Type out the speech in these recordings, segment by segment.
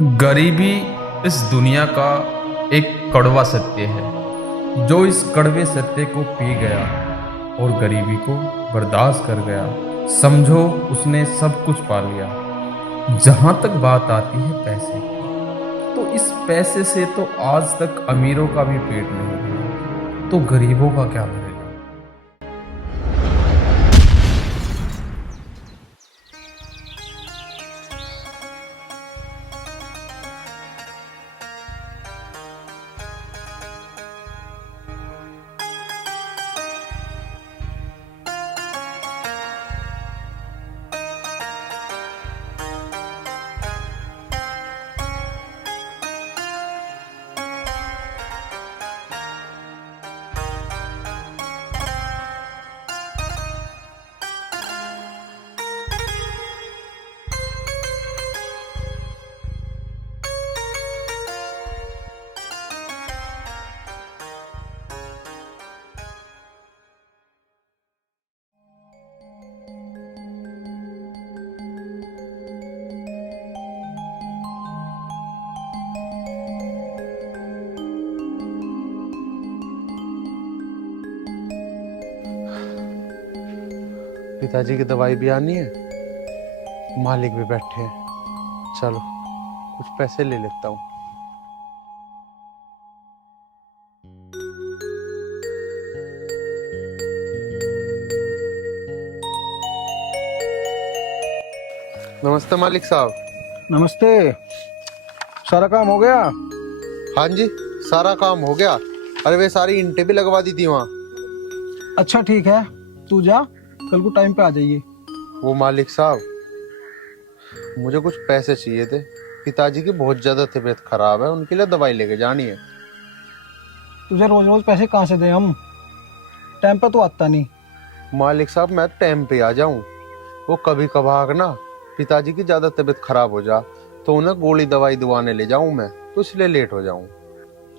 गरीबी इस दुनिया का एक कड़वा सत्य है। जो इस कड़वे सत्य को पी गया और गरीबी को बर्दाश्त कर गया, समझो उसने सब कुछ पा लिया। जहां तक बात आती है पैसे की, तो इस पैसे से तो आज तक अमीरों का भी पेट नहीं भरा, तो गरीबों का क्या भरेगा। पिताजी की दवाई भी आनी है, मालिक भी बैठे हैं। चलो कुछ पैसे ले लेता हूँ। नमस्ते मालिक साहब। नमस्ते। सारा काम हो गया? हाँ जी, सारा काम हो गया। अरे वे सारी ईंटें भी लगवा दी थी वहाँ। अच्छा ठीक है, तू जा, कल को टाइम पे आ जाइए। वो मालिक साहब, मुझे कुछ पैसे चाहिए थे। पिताजी की बहुत ज्यादा तबीयत खराब है, उनके लिए दवाई लेके जानी है। तुझे रोज रोज पैसे कहाँ से दें हम? टाइम पे तो आता नहीं। मालिक साहब, मैं टाइम पे आ जाऊं, वो कभी कभार ना पिताजी की ज्यादा तबीयत खराब हो जा तो उन्हें गोली दवाई दिवाने ले जाऊं मैं, तो इसलिए लेट हो जाऊं।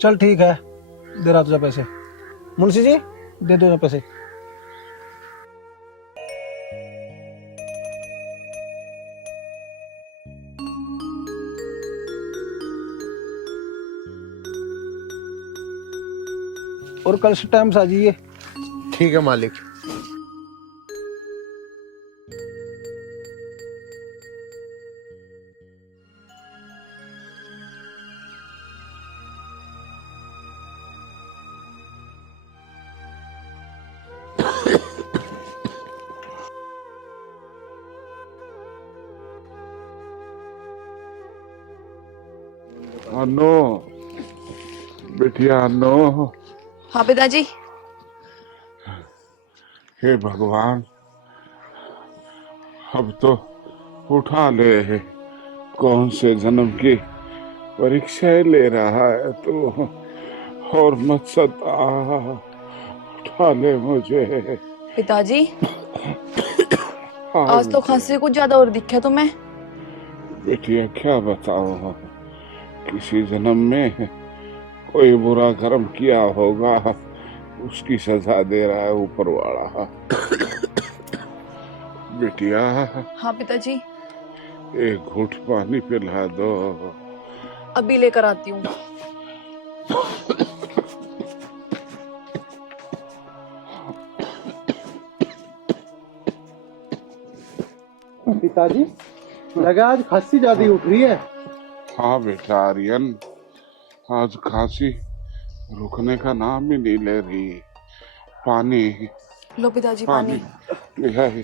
चल ठीक है, दे रहा तुझे पैसे। मुंशी जी, दे दो ना पैसे। और कल से टाइम से आ जाइए। ठीक है मालिक। अनु, बिटिया अनु। हाँ पिताजी। हे भगवान, अब तो उठा ले। कौन से जन्म की परीक्षाएं ले रहा है तो, और मत सता, उठा ले मुझे। पिताजी, हाँ आज तो खांसी कुछ ज्यादा और दिखा तुम्हें। बेटिया क्या बताऊं, किसी जन्म में कोई बुरा कर्म किया होगा, उसकी सजा दे रहा है ऊपर वाला। बेटिया, हाँ पिताजी। एक घूंट पानी पिला दो। अभी लेकर आती हूँ। पिताजी, लगा आज खांसी ज्यादा उठ रही है। हाँ बेटा आर्यन, आज खांसी रुकने का नाम ही नहीं ले रही। पानी लो पिताजी पानी पानी। लिया है।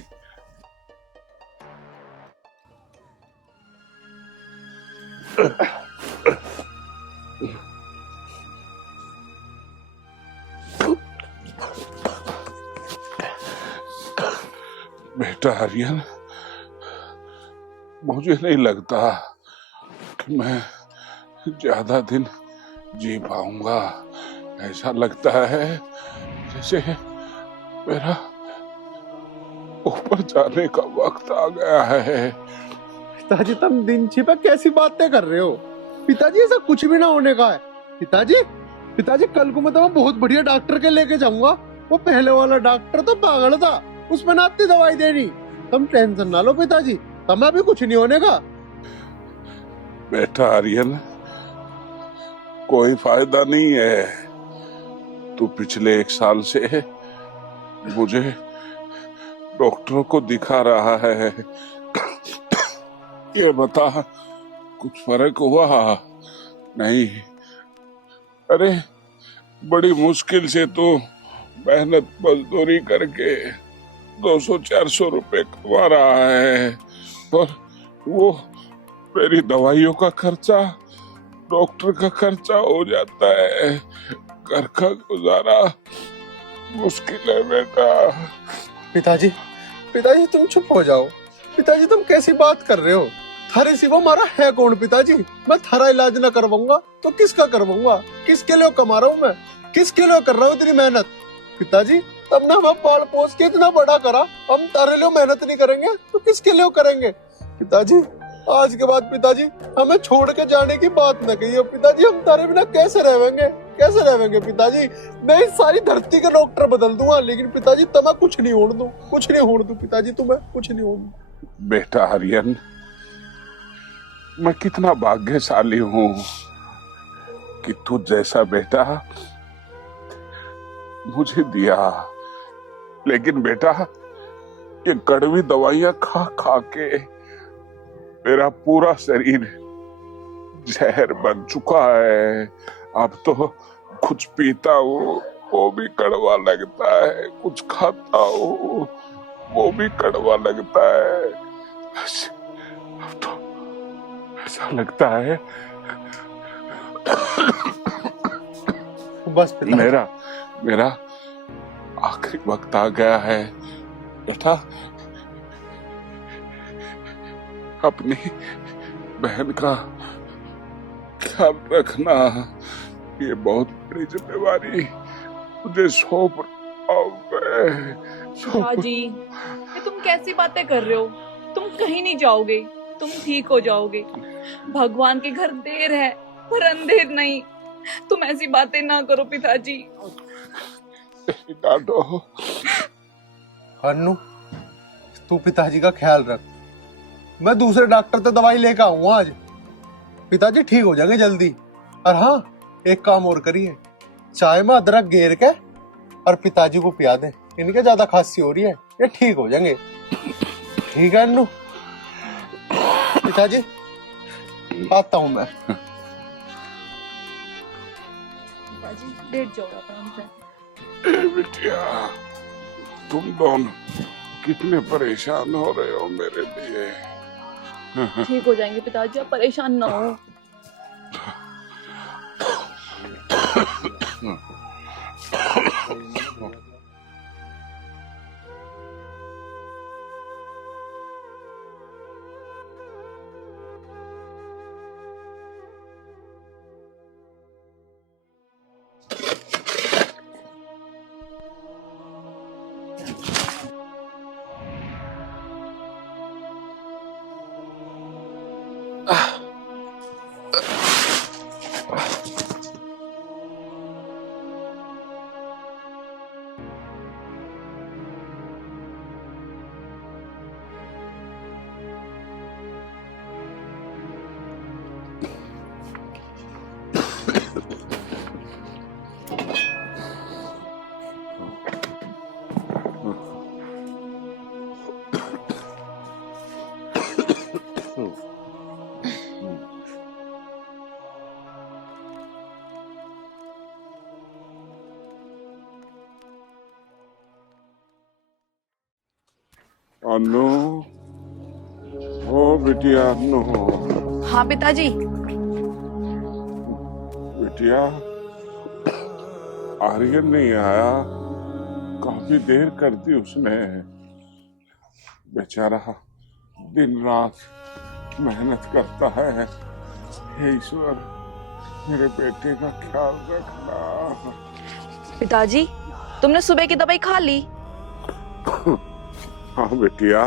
बेटा आर्यन, मुझे नहीं लगता कि मैं ज्यादा दिन जी पाऊंगा। ऐसा लगता है जैसे मेरा ऊपर जाने का वक्त आ गया है। पिताजी, तुम दिन छिपा कैसी बातें कर रहे हो? पिताजी, ऐसा कुछ भी ना होने का है। पिताजी, पिताजी, कल को मैं तुम्हें बहुत बढ़िया डॉक्टर के लेके जाऊंगा। वो पहले वाला डॉक्टर तो पागल था, उसमें ना आती दवाई देनी। तुम टेंशन ना लो पिताजी, तुम्हें भी कुछ नहीं होने का। बेटा आर्यन, कोई फायदा नहीं है। तू पिछले 1 साल से मुझे डॉक्टरों को दिखा रहा है। ये बता, कुछ फर्क हुआ? नहीं? अरे बड़ी मुश्किल से तो मेहनत मजदूरी करके 200-400 रुपए कमा रहा है, और वो मेरी दवाइयों का खर्चा, डॉक्टर का खर्चा हो जाता है। घर का गुजारा मुश्किल है बेटा। पिताजी, पिताजी तुम चुप हो जाओ। पिताजी तुम कैसी बात कर रहे हो? थारे सिवा हमारा है कौन पिताजी? मैं थारा इलाज ना करवाऊंगा तो किसका करवाऊंगा? किसके लिए कमा रहा हूँ मैं? किसके लिए कर रहा हूँ इतनी मेहनत? पिताजी तब ना हमें पाल पोस के इतना बड़ा करा, हम तारे लिए मेहनत नहीं करेंगे तो किसके लिए करेंगे? पिताजी आज के बाद पिताजी हमें छोड़ के जाने की बात न कहिए पिताजी। हम तारे बिना कैसे रहेंगे? कैसे रहेंगे पिताजी? मैं इस सारी धरती के डॉक्टर बदल दूंगा, लेकिन पिताजी तुम्हें कुछ नहीं होने दूं, कुछ नहीं होने दूं पिताजी, तुम्हें कुछ नहीं होने दूं। बेटा आर्यन, मैं कितना भाग्यशाली हूँ कि तू जैसा बेटा मुझे दिया। लेकिन बेटा, ये कड़वी दवाइयां खा खा के मेरा पूरा शरीर जहर बन चुका है। अब तो कुछ पीता हूँ वो भी कड़वा लगता है, कुछ खाता हूँ वो भी कड़वा लगता है। अब तो ऐसा लगता है बस पिताजी। मेरा आखिरी वक्त आ गया है। बेटा, अपनी बहन का ख्याल रखना। ये बहुत बड़ी जिम्मेवारी मुझे सौंप पिताजी, ये तुम कैसी बातें कर रहे हो? तुम कहीं नहीं जाओगे, तुम ठीक हो जाओगे। भगवान के घर देर है पर अंधेर नहीं। तुम ऐसी बातें ना करो पिताजी। डांटो। अन्नू, तू पिताजी का ख्याल रख। मैं दूसरे डॉक्टर से दवाई लेकर आऊंगा आज। पिताजी ठीक हो जाएंगे जल्दी। और हाँ, एक काम और करिए, चाय में अदरक गेर के और पिताजी को पिया दे। इनके ज्यादा खांसी हो रही है, ये ठीक हो जाएंगे। ठीक है अन्नू? पिताजी आता हूँ मैं। पिताजी लेट जाओ आराम से। बिटिया, तुम दोनों कितने परेशान हो रहे हो मेरे लिए। ठीक हो जाएंगे पिताजी, आप परेशान ना हो। अन्नू, ओ बिटिया अन्नू। हाँ पिताजी। बिटिया, आर्यन नहीं आया, काफी देर कर दी उसने। बेचारा दिन रात मेहनत करता है। हे ईश्वर, मेरे बेटे का ख्याल रखना। पिताजी, तुमने सुबह की दवाई खा ली? हाँ बेटिया,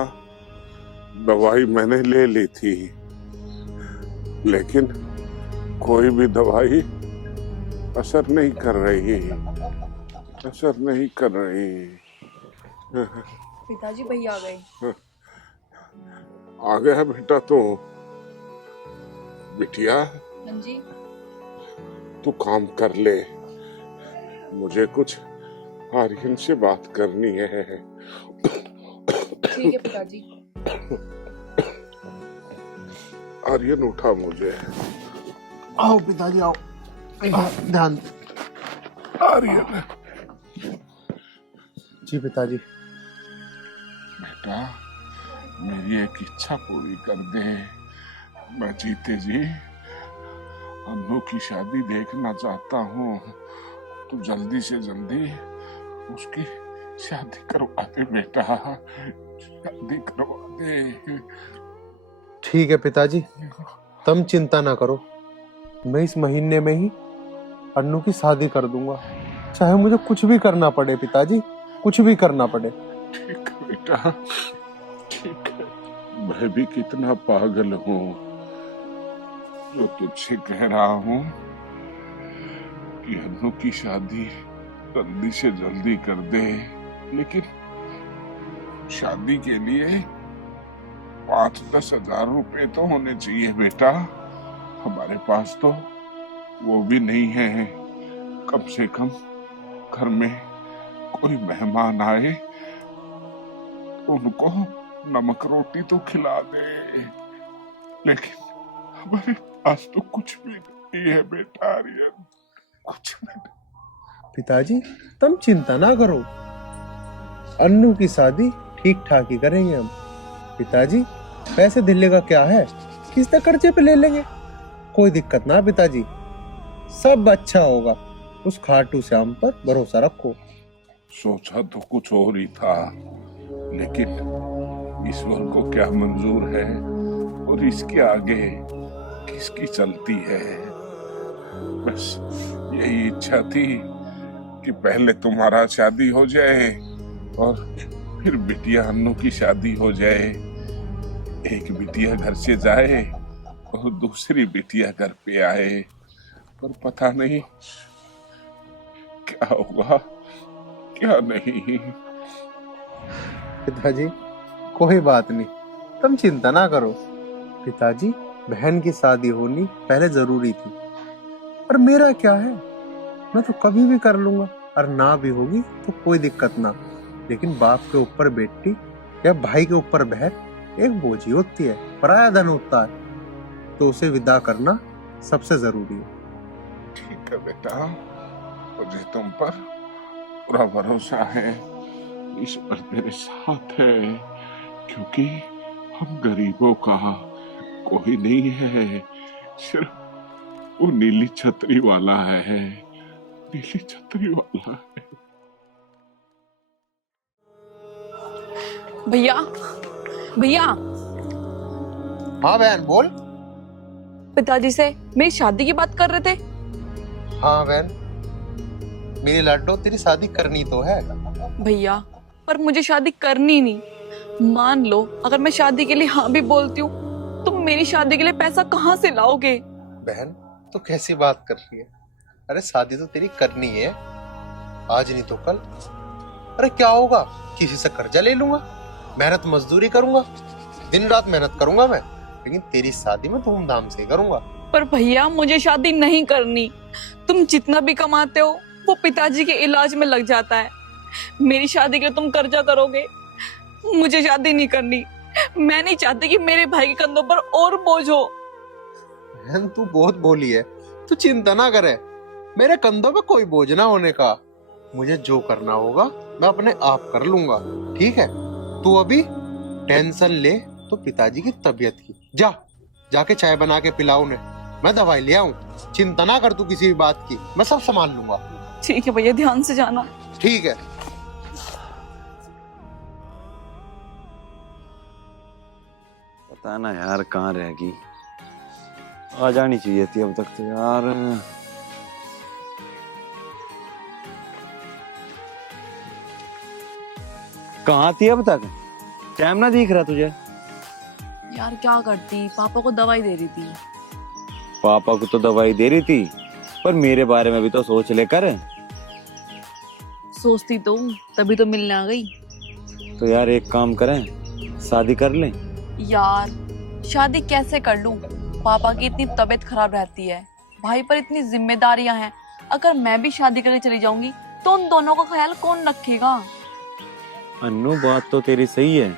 दवाई मैंने ले ली थी, लेकिन कोई भी दवाई असर नहीं कर रही, असर नहीं कर रही। पिताजी भैया आ गए। आ गया बेटा तू? बिटिया हाँ जी। तू काम कर ले, मुझे कुछ आर्यन से बात करनी है। ठीक है पिताजी। आर्यन उठा मुझे। आओ पिताजी आओ, ध्यान। आर्यन जी पिताजी। बेटा, मेरी एक इच्छा पूरी कर दे। मैं जीते जी अन्नू की शादी देखना चाहता हूँ। तू जल्दी से जल्दी उसकी शादी करवा दे बेटा, शादी करवा दे। ठीक है पिताजी, तुम चिंता ना करो, मैं इस महीने में ही अन्नू की शादी कर दूंगा, चाहे मुझे कुछ भी करना पड़े पिताजी, कुछ भी करना पड़े। ठीक है बेटा, ठीक है। मैं भी कितना पागल हूँ जो तुझसे कह रहा हूँ कि अन्नू की शादी जल्दी से जल्दी कर दे, लेकिन शादी के लिए 5-10 हजार रुपए तो होने चाहिए बेटा। हमारे पास तो वो भी नहीं है। कम से कम घर में कोई मेहमान आए तो उनको नमक रोटी तो खिला दे, लेकिन हमारे पास तो कुछ भी नहीं है बेटा आर्यन, कुछ भी नहीं। पिताजी तुम चिंता ना करो, अन्नू की शादी ठीक ठाक ही करेंगे हम। पिताजी पैसे दिल्ली का क्या है, किससे कर्जे पे ले लेंगे, कोई दिक्कत ना पिताजी, सब अच्छा होगा। उस खाटू श्याम पर भरोसा रखो। सोचा तो कुछ और ही था, लेकिन ईश्वर को क्या मंजूर है और इसके आगे किसकी चलती है। बस यही इच्छा थी कि पहले तुम्हारा शादी हो जाए और फिर बिटिया अन्नू की शादी हो जाए। एक बिटिया घर से जाए और दूसरी बिटिया घर पे आए, पर पता नहीं क्या होगा क्या नहीं। पिताजी कोई बात नहीं, तुम चिंता ना करो। पिताजी बहन की शादी होनी पहले जरूरी थी, पर मेरा क्या है, मैं तो कभी भी कर लूंगा, और ना भी होगी तो कोई दिक्कत ना। लेकिन बाप के ऊपर बेटी या भाई के ऊपर बहन एक बोझ ही होती है, पराया धन होता है, तो उसे विदा करना सबसे जरूरी है। ठीक है बेटा, मुझे तुम पर पूरा भरोसा है, ईश्वर तेरे साथ है, क्योंकि हम गरीबों का कोई नहीं है, सिर्फ वो नीली छतरी वाला है, नीली छतरी वाला है। भैया भैया, हाँ बहन बोल। पिताजी से मेरी शादी की बात कर रहे थे। हाँ बहन, मेरी लड्डू तेरी शादी करनी तो है। भैया पर मुझे शादी करनी नहीं। मान लो अगर मैं शादी के लिए हाँ भी बोलती हूँ, तुम मेरी शादी के लिए पैसा कहाँ से लाओगे? बहन तो कैसी बात कर रही है, अरे शादी तो तेरी करनी है, आज नहीं तो कल। अरे क्या होगा, किसी से कर्जा ले लूंगा, मेहनत मजदूरी करूंगा, दिन रात मेहनत करूंगा मैं, लेकिन तेरी शादी में धूमधाम से करूंगा। पर भैया मुझे शादी नहीं करनी। तुम जितना भी कमाते हो वो पिताजी के इलाज में लग जाता है। मेरी शादी के लिए तुम कर्जा करोगे, मुझे शादी नहीं करनी। मैं नहीं चाहती कि मेरे भाई के कंधों पर और बोझ हो। बहन तू बहुत बोली है, तू चिंता ना करे, मेरे कंधों पे कोई बोझ ना होने का। मुझे जो करना होगा मैं अपने आप कर लूंगा, ठीक है। तू अभी टेंशन ले तो पिताजी की तबीयत की, जा जाके चाय बना के पिलाओ उन्हें, मैं दवाई ले आऊं। चिंता ना कर तू किसी भी बात की, मैं सब संभाल लूंगा। ठीक है भैया, ध्यान से जाना। ठीक है। पता ना यार कहाँ रहेगी, आ जानी चाहिए थी अब तक तो यार। कहाँ थी अब तक, टाइम ना दिख रहा तुझे? यार क्या करती, पापा को दवाई दे रही थी। पापा को तो दवाई दे रही थी, पर मेरे बारे में भी तो सोच लेकर। सोचती तो तभी तो मिलने आ गई। तो यार एक काम करें, शादी कर लें। यार शादी कैसे कर लूं, पापा की इतनी तबीयत खराब रहती है, भाई पर इतनी जिम्मेदारियां हैं। अगर मैं भी शादी करके चली जाऊंगी तो उन दोनों का ख्याल कौन रखेगा? अन्नू बात तो तेरी सही है,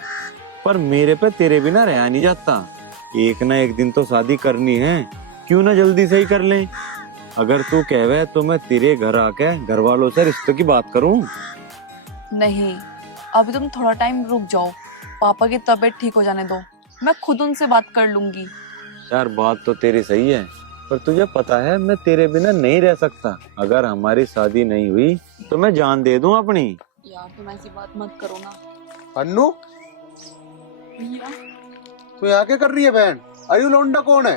पर मेरे पे तेरे बिना रहा नहीं जाता। एक ना एक दिन तो शादी करनी है, क्यों ना जल्दी से ही कर लें। अगर तू कहवे तो मैं तेरे घर आके घर वालों से रिश्ते की बात करूं। नहीं, अभी तुम थोड़ा टाइम रुक जाओ, पापा की तबीयत ठीक हो जाने दो, मैं खुद उनसे बात कर लूंगी। यार बात तो तेरी सही है, पर तुझे पता है मैं तेरे बिना नहीं रह सकता। अगर हमारी शादी नहीं हुई तो मैं जान दे दूं अपनी। यार तुम ऐसी बात मत करो ना। अन्नू, भैया, तू यहाँ क्या कर रही है बहन? अरे लौंडा कौन है?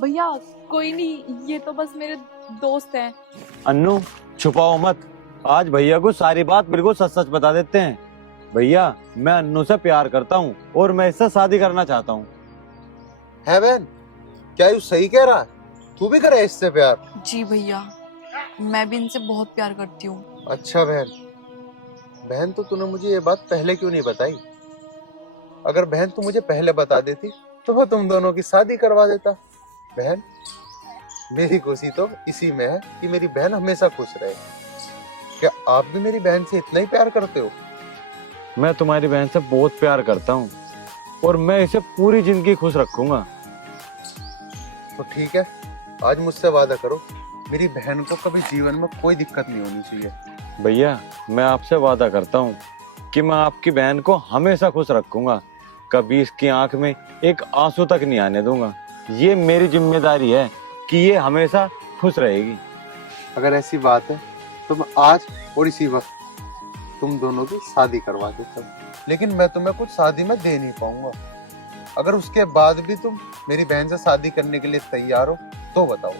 भैया कोई नहीं, ये तो बस मेरे दोस्त हैं। अन्नू छुपाओ मत, आज भैया को सारी बात बिल्कुल सच सच बता देते हैं। भैया मैं अन्नू से प्यार करता हूँ और मैं इससे शादी करना चाहता हूँ। है बहन? क्या यू सही कह रहा है? तू भी करे इससे प्यार? जी भैया, मैं भी इनसे बहुत प्यार करती हूँ। अच्छा बहन, बहन तो तूने मुझे ये बात पहले क्यों नहीं बताई? अगर बहन तू मुझे पहले बता देती तो मैं तुम दोनों की शादी करवा देता। बहन, मेरी खुशी तो इसी में है कि मेरी बहन हमेशा खुश रहे। क्या आप भी मेरी बहन से इतना ही प्यार करते हो? मैं तुम्हारी बहन से बहुत प्यार करता हूँ और मैं इसे पूरी जिंदगी खुश रखूंगा। तो ठीक है, आज मुझसे वादा करो, मेरी बहन को कभी जीवन में कोई दिक्कत नहीं होनी चाहिए। भैया मैं आपसे वादा करता हूँ कि मैं आपकी बहन को हमेशा खुश रखूंगा, कभी इसकी आंख में एक आंसू तक नहीं आने दूंगा। ये मेरी जिम्मेदारी है कि ये हमेशा खुश रहेगी। अगर ऐसी बात है तो मैं आज और इसी वक्त तुम दोनों की शादी करवा देता हूँ, लेकिन मैं तुम्हें कुछ शादी में दे नहीं पाऊंगा। अगर उसके बाद भी तुम मेरी बहन से शादी करने के लिए तैयार हो तो बताओ।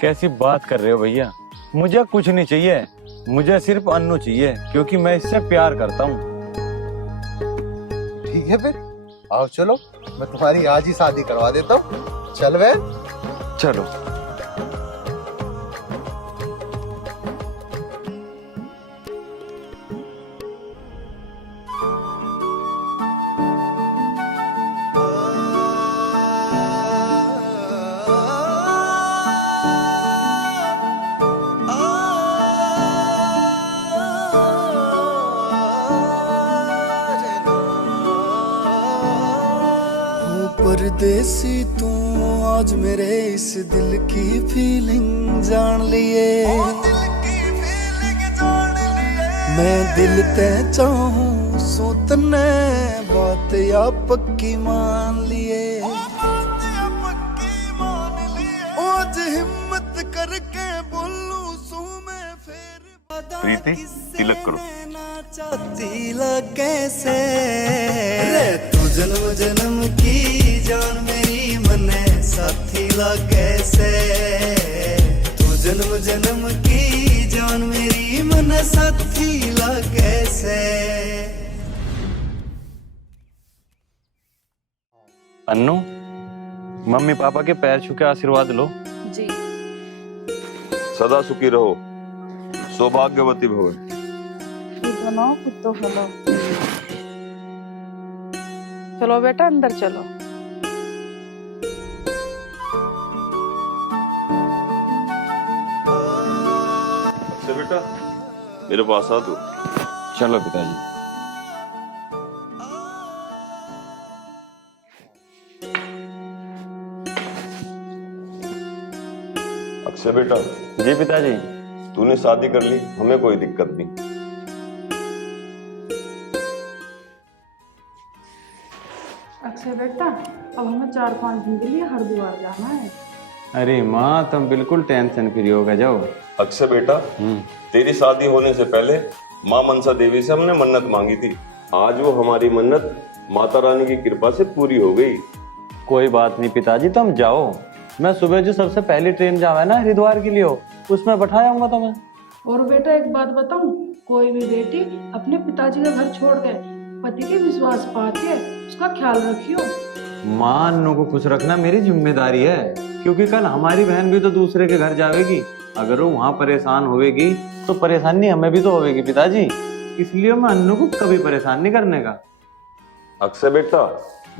कैसी बात कर रहे हो भैया, मुझे कुछ नहीं चाहिए, मुझे सिर्फ अन्नू चाहिए, क्योंकि मैं इससे प्यार करता हूँ। ठीक है फिर आओ चलो, मैं तुम्हारी आज ही शादी करवा देता हूँ। चल बहन। चलो। परदेसी तू आज मेरे इस दिल की फीलिंग जान लिए। मैं दिल ते चाहूं सुतने बात या पक्की मान लिए। आज हिम्मत करके बोलूं सू मैं फिर प्रीति तिलक करो। तिलक कैसे रे तू जन्म जन्म की जान मेरी मने साथी लग कैसे। तू जन्म जन्म की जान मेरी मन साथी लग कैसे। अन्नू मम्मी पापा के पैर छू के आशीर्वाद लो। जी। सदा सुखी रहो, सौभाग्यवती भव। बनाओ खुद तो फलो। चलो बेटा अंदर चलो। अच्छा बेटा मेरे पास आ तू। चलो पिताजी। अक्षय बेटा जी पिताजी। तूने शादी कर ली, हमें कोई दिक्कत नहीं। अक्षय बेटा अब हमें 4-5 दिन के लिए हरिद्वार जाना है। अरे माँ तुम बिल्कुल टेंशन फ्री हो गए जाओ। अक्षय बेटा तेरी शादी होने से पहले माँ मनसा देवी से हमने मन्नत मांगी थी, आज वो हमारी मन्नत माता रानी की कृपा से पूरी हो गई। कोई बात नहीं पिताजी तुम जाओ, मैं सुबह जो सबसे पहली ट्रेन जावे ना हरिद्वार के लिए उसमें बैठा आऊंगा तुम्हें। और बेटा एक बात बताऊं, कोई भी बेटी अपने पिताजी का घर छोड़ के पति के विश्वास पाती है, उसका ख्याल रखियो। माँ अन्नू को खुश रखना मेरी जिम्मेदारी है, क्योंकि कल हमारी बहन भी तो दूसरे के घर जाएगी। अगर वो वहाँ परेशान होवेगी तो परेशानी हमें भी तो होवेगी पिताजी, इसलिए मैं अन्नू को कभी परेशान नहीं करने का। अक्षय बेटा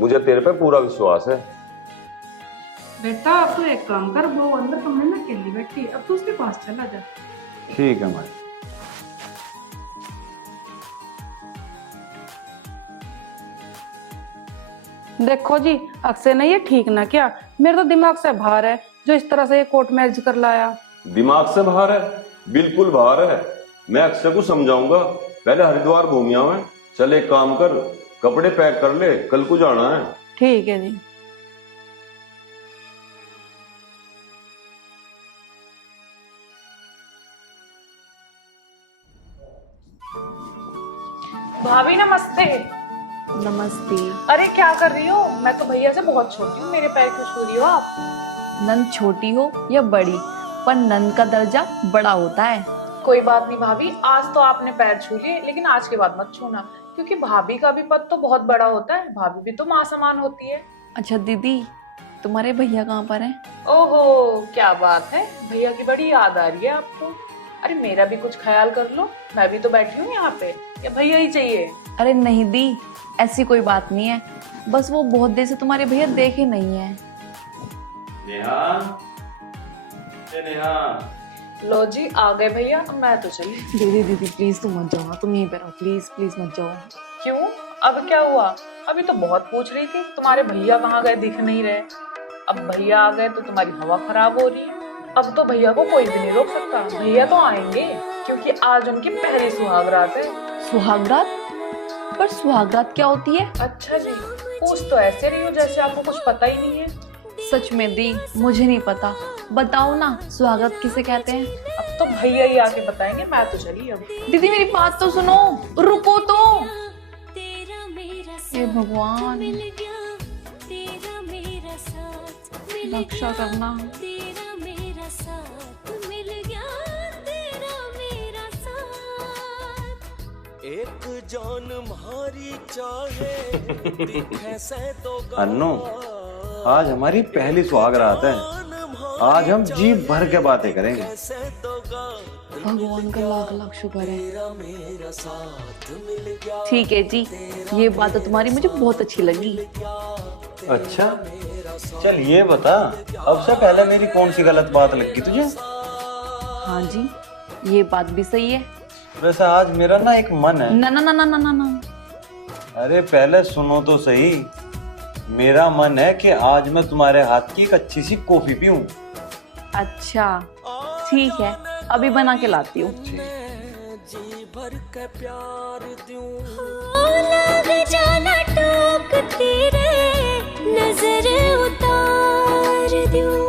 मुझे तेरे पे पूरा विश्वास है। बेटा अब तू एक काम कर, वो अंदर कमरे में अकेली बैठी है, अब तू उसके पास चला जा। ठीक है माँ। देखो जी, अक्सर ने ये ठीक ना किया, मेरे तो दिमाग से बाहर है जो इस तरह से ये कोर्ट मैरिज कर लाया। दिमाग से बाहर है, बिल्कुल बाहर है। मैं अक्षय को समझाऊंगा, पहले हरिद्वार घूम आवे। चल एक काम कर, कपड़े पैक कर ले, कल को जाना है। ठीक है जी। भाभी नमस्ते। नमस्ते। अरे क्या कर रही हो? मैं तो भैया से बहुत छोटी हूँ, मेरे पैर क्यों छू रही हो आप? नंद छोटी हो या बड़ी, पर नंद का दर्जा बड़ा होता है। कोई बात नहीं भाभी, आज तो आपने पैर छू लिए, लेकिन आज के बाद मत छूना, क्योंकि भाभी का भी पद तो बहुत बड़ा होता है। भाभी भी तो माँ समान होती है। अच्छा दीदी, तुम्हारे भैया कहाँ पर हैं? ओहो, क्या बात है, भैया की बड़ी याद आ रही है आपको। अरे मेरा भी कुछ ख्याल कर लो, मैं भी तो बैठी हूँ यहाँ पे, या भैया ही चाहिए? अरे नहीं दी, ऐसी कोई बात नहीं है, बस वो बहुत देर से तुम्हारे भैया देखे नहीं है। नेहा, नेहा। लो जी, आ गए भैया, अब मैं तो चली। दीदी दीदी प्लीज तुम मत जाओ, तुम यहीं पे रहो, प्लीज प्लीज मत जाओ। क्यों, अब क्या हुआ? अभी तो बहुत पूछ रही थी तुम्हारे भैया कहाँ गए, दिख नहीं रहे। अब भैया आ गए तो तुम्हारी हवा खराब हो रही है। अब तो भैया को कोई भी नहीं रोक सकता, भैया तो आएंगे, क्योंकि आज उनकी पहली सुहागरात है। सुहागरात? पर सुहागरात क्या होती है? अच्छा जी, पूछ तो ऐसे रही हो जैसे आपको कुछ पता ही नहीं है। सच में दी, मुझे नहीं पता, बताओ ना सुहागरात किसे कहते हैं? अब तो भैया ही आके बताएंगे, मैं तो चली अब। दीदी मेरी बात तो सुनो, रुको तो। हे भगवान, रक्षा करना। एक जान मारी चाहे दिखे से तो अन्नू, आज हमारी पहली सुहागरात है, आज हम जी भर के बातें करेंगे। भगवान का लाख लाख शुक्र है। ठीक है जी, ये बात तो तुम्हारी मुझे बहुत अच्छी लगी। अच्छा चल ये बता, अब से पहले मेरी कौन सी गलत बात लगी तुझे? हाँ जी, ये बात भी सही है। वैसे आज मेरा ना एक मन है। ना ना ना ना ना ना ना। अरे पहले सुनो तो सही, मेरा मन है कि आज मैं तुम्हारे हाथ की एक अच्छी सी कॉफी पीऊं। अच्छा ठीक है, अभी बना के लाती हूँ। जी भर के प्यार दूं, जाना टोकती रे, नजर उतार दूं,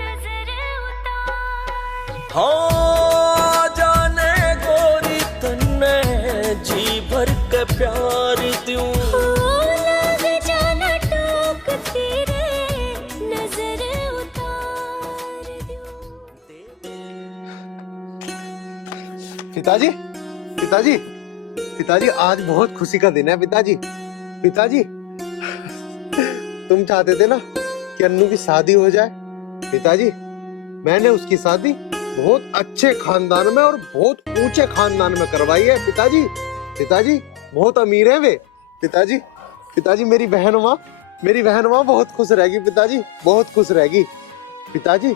नजर उतार। हाँ जाने गोरी तन्ने जी भर के प्यार दूं, जाना टोकती रे, नजर उतार दूं। पिताजी, पिताजी, पिताजी, आज बहुत खुशी का दिन है पिताजी। पिताजी, तुम चाहते थे ना कि अन्नू की शादी हो जाए। पिताजी, मैंने उसकी शादी बहुत अच्छे खानदान में और बहुत ऊंचे खानदान में करवाई है पिताजी। पिताजी, बहुत अमीर है वे। पिताजी, पिताजी, मेरी बहन माँ बहुत खुश रहेगी पिताजी, बहुत खुश रहेगी। पिताजी,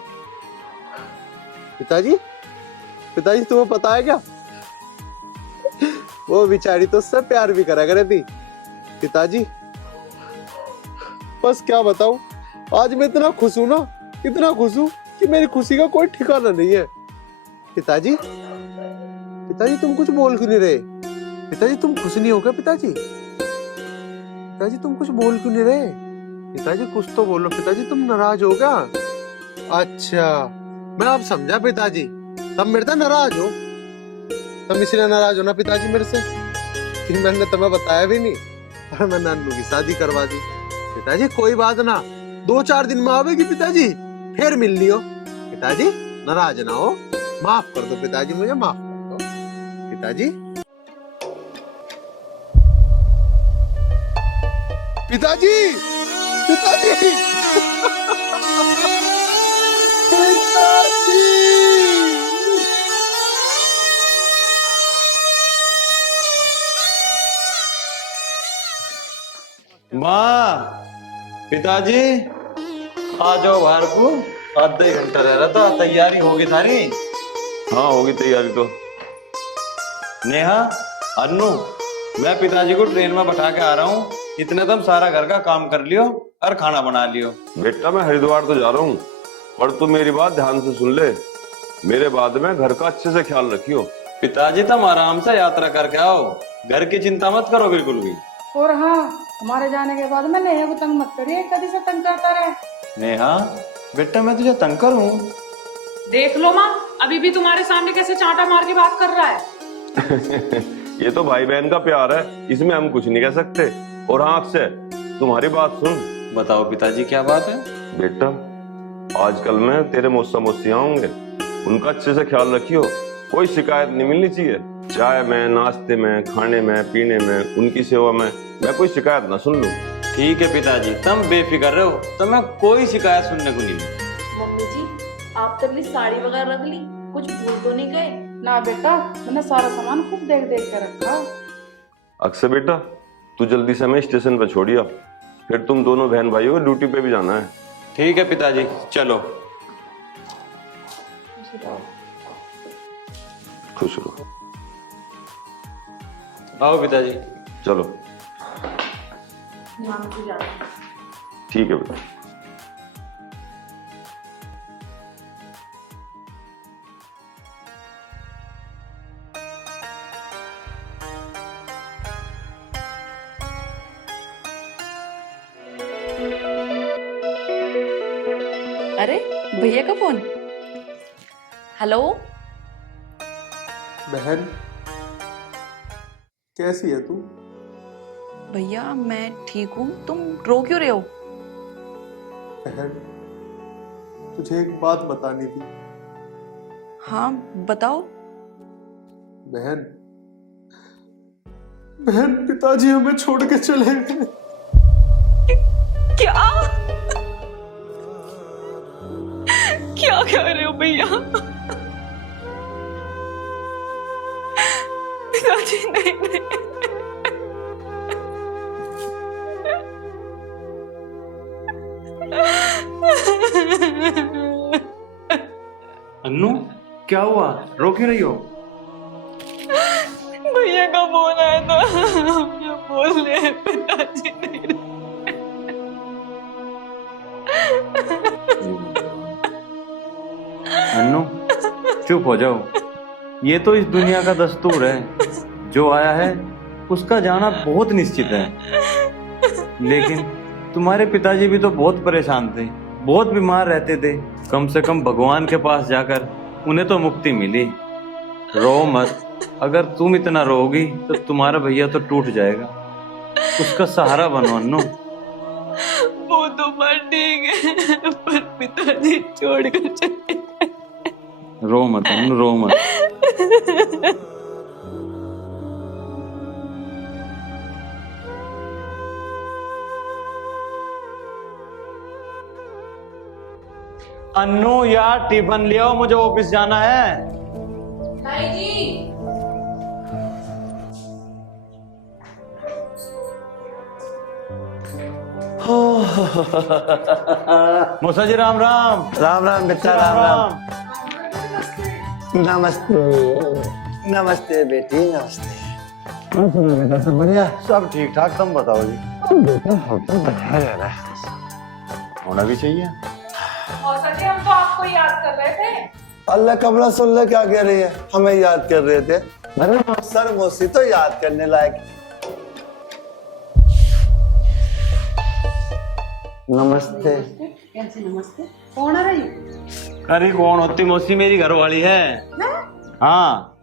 पिताजी, पिताजी, तुम्हें पता है क्या, वो बेचारी तो उससे प्यार भी करा करे थी। पिताजी, बस क्या बताऊं, आज मैं इतना खुश हूं ना, इतना खुश हूं कि मेरी खुशी का कोई ठिकाना नहीं है। पिताजी, पिताजी, तुम कुछ बोल क्यों नहीं रहे? पिताजी, तुम खुश नहीं हो क्या पिताजी? पिताजी, तुम कुछ बोल क्यों नहीं रहे? पिताजी, कुछ तो बोलो। पिताजी, तुम नाराज हो क्या? अच्छा, मैं अब समझा पिताजी, तुम मेरे से नाराज हो। तुम इसलिए नाराज हो ना पिताजी मेरे से कि मैंने तुम्हें बताया भी नहीं और मैंने अन्नू की शादी करवा दी। पिताजी, कोई बात ना, 2-4 दिन में आवेगी पिताजी, फिर मिल लियो। पिताजी, नाराज ना हो, माफ कर दो पिताजी, मुझे माफ कर दो पिताजी। पिताजी, पिताजी, पिताजी। माँ, पिताजी, आ जाओ बाहर को, आधा ही घंटा रह रहा था, तैयारी होगी सारी। हाँ होगी तैयारी तो। नेहा, अन्नू, मैं पिताजी को ट्रेन में बैठा के आ रहा हूँ, इतने तुम सारा घर का काम कर लियो और खाना बना लियो। बेटा मैं हरिद्वार तो जा रहा हूँ, पर तू मेरी बात ध्यान से सुन ले, मेरे बाद में घर का अच्छे से ख्याल रखियो। पिताजी तुम आराम से यात्रा करके आओ, घर की चिंता मत करो बिल्कुल भी। और हाँ, हमारे जाने के बाद में नेहा को तंग मत करिए, कभी से तंग करता रहे। नेहा बेटा मैं तुझे तंग करूं? देख लो माँ, अभी भी तुम्हारे सामने कैसे चांटा मार के बात कर रहा है। ये तो भाई बहन का प्यार है, इसमें हम कुछ नहीं कह सकते। और हाँ अक्षय, तुम्हारी बात सुन। बताओ पिताजी क्या बात है? बेटा आजकल में तेरे मौसा मौसियां होंगे, उनका अच्छे से ख्याल रखियो, कोई शिकायत नहीं मिलनी चाहिए। चाय में, नाश्ते में, खाने में, पीने में, उनकी सेवा में मैं कोई शिकायत ना सुन लूं। ठीक है पिताजी, तुम बेफिक्र रहो, तुम्हें कोई शिकायत सुनने को नहीं मिली। मम्मी जी, आप तो अपनी साड़ी वगैरह रख ली, कुछ भूल तो नहीं गए? ना बेटा, मैंने सारा सामान खूब देख देख के रखा। अक्षय बेटा तू जल्दी से हमें स्टेशन पर छोड़िया, फिर तुम दोनों बहन भाइयों को ड्यूटी पे भी जाना है। ठीक है पिताजी, चलो। खुश रहो। आओ पिताजी। चलो ठीक है बेटा। अरे भैया का फोन। हेलो बहन कैसी है तू? भैया, मैं ठीक हूँ, तुम रो क्यों रहे हो? बहन तुझे एक बात बतानी थी। हाँ बताओ। बहन बहन पिताजी हमें छोड़ के चले गए। क्या क्या कह रहे हो भैया? पिताजी नहीं नहीं। अन्नू क्या हुआ, रो क्यों रही हो? भैया का फोन आया था, हम जो बोल रहे हैं पिताजी नहीं रहे। अन्नू चुप हो जाओ, ये तो इस दुनिया का दस्तूर है, जो आया है उसका जाना बहुत निश्चित है। लेकिन तुम्हारे पिताजी भी तो बहुत परेशान थे, बहुत बीमार रहते थे, कम से कम भगवान के पास जाकर उन्हें तो मुक्ति मिली। रो मत, अगर तुम इतना रोगी तो तुम्हारा भैया तो टूट जाएगा, उसका सहारा बनो अन्नू। वो तो बात ठीक है, पर पिताजी छोड़कर चले गए। रो मत अन्नू, रो मत। अन्नू यार टिफिन ले आओ, मुझे ऑफिस जाना है। नहीं जी। मौसा जी राम राम। राम राम बेटा, राम राम। नमस्ते नमस्ते बेटी, नमस्ते। बेटा सब बढ़िया? सब ठीक ठाक, तुम बताओ जी। बेटा हम तो बढ़िया रह रहा है, होना भी चाहिए। मौसा जी, हम तो आपको याद कर रहे थे। अल्लाह कमला सुन ले क्या कह रही है, हमें याद कर रहे थे। अरे सर मौसी तो याद करने लायक। नमस्ते। कैसे नमस्ते? कौन आ रही? अरे कौन होती मौसी, मेरी घरवाली है। हाँ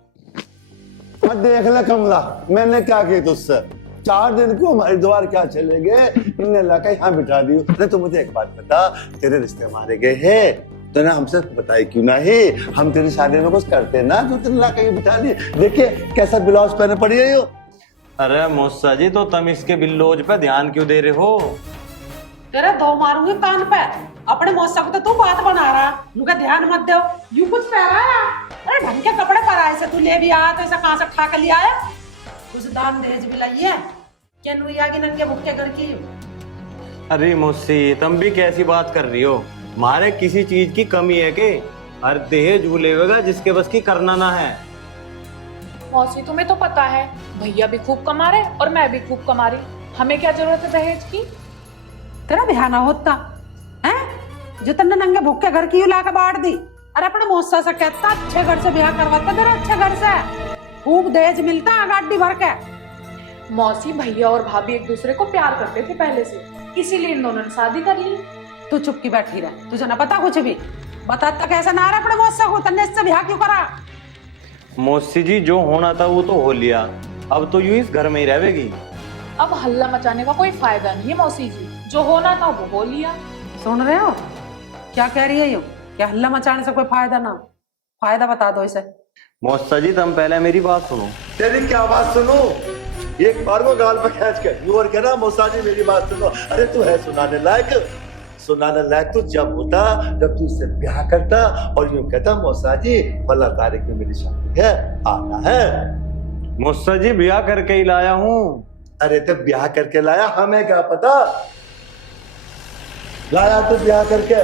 और देख ले कमला, मैंने क्या की तुझसे, 4 दिन को हमारे द्वार क्या चले गए, इनने लाके यहाँ बिठा दी। अरे तो मुझे एक बात बता, तेरे रिश्ते मारे गए हैं तो ना हमसे बताई क्यों नहीं, हम तेरी शादी में कुछ करते ना, जो तेरे लाके बिठा दी। देखिए कैसा ब्लाउज पहने पड़ी है यो। अरे मौसा जी, तो तुम इसके बिल्लोज पे ध्यान क्यों दे रहे हो? तेरा 2 मारूंगी कान पे। अपने मौसा को तो तू बात बना रहा, उनका ध्यान मत दो। यू कुछ पहना है? अरे ढंग के कपड़े पर आए से तू ले भी आया, तो ऐसा कहाँ से खा कर लिया है? कुछ दान दहेज भी लाइए क्या? नुइया की नंगे भुक्के घर की अरे मौसी तुम भी कैसी बात कर रही हो? मारे किसी चीज की कमी है के? हर दहेज भूलेगा जिसके बस की करना ना है। मौसी तुम्हें तो पता है भैया भी खूब कमा रहे और मैं भी खूब कमा रही, हमें क्या जरूरत है दहेज की? तेरा ब्याह ना होता है जो तन्ने नंगे भूखे घर की ला के बांट दी। अरे अपने मौसा से कहता अच्छे घर से ब्याह करवाता, तेरा अच्छे घर से खूब दहेज मिलता है गाड़ी भर के। मौसी भैया और भाभी एक दूसरे को प्यार करते थे पहले से, इसीलिए इन दोनों ने शादी कर ली। तू चुप की बैठी रह, तुझे ना पता कुछ भी। बताता कैसे ना रहा अपने मौसा को, तन्ने इससे ब्याह क्यों करा? मौसी जी जो होना था वो तो हो लिया, अब तो यूं इस घर में ही रहेगी। अब हल्ला मचाने का कोई फायदा नहीं है मौसी जी, जो होना था वो हो लिया। सुन रहे हो क्या कह रही है यूं? क्या हल्ला मचाने से कोई फायदा ना? फायदा बता दो इसे। मौसा जी तुम पहले मेरी बात सुनो। तेरी क्या बात सुनू? एक बार वो गाल पर खींच के यूं और कहना मौसा जी मेरी बात सुनो। अरे तू है सुनाने लायक? सुनाने लायक तो जब होता जब तू इससे ब्याह करता और यूं कहता मौसा जी फला तारीख में मेरी शादी है, आना है। मौसा जी ब्याह करके ही लाया हूँ। अरे तो ब्याह करके लाया, हमें क्या पता लाया तो ब्याह करके।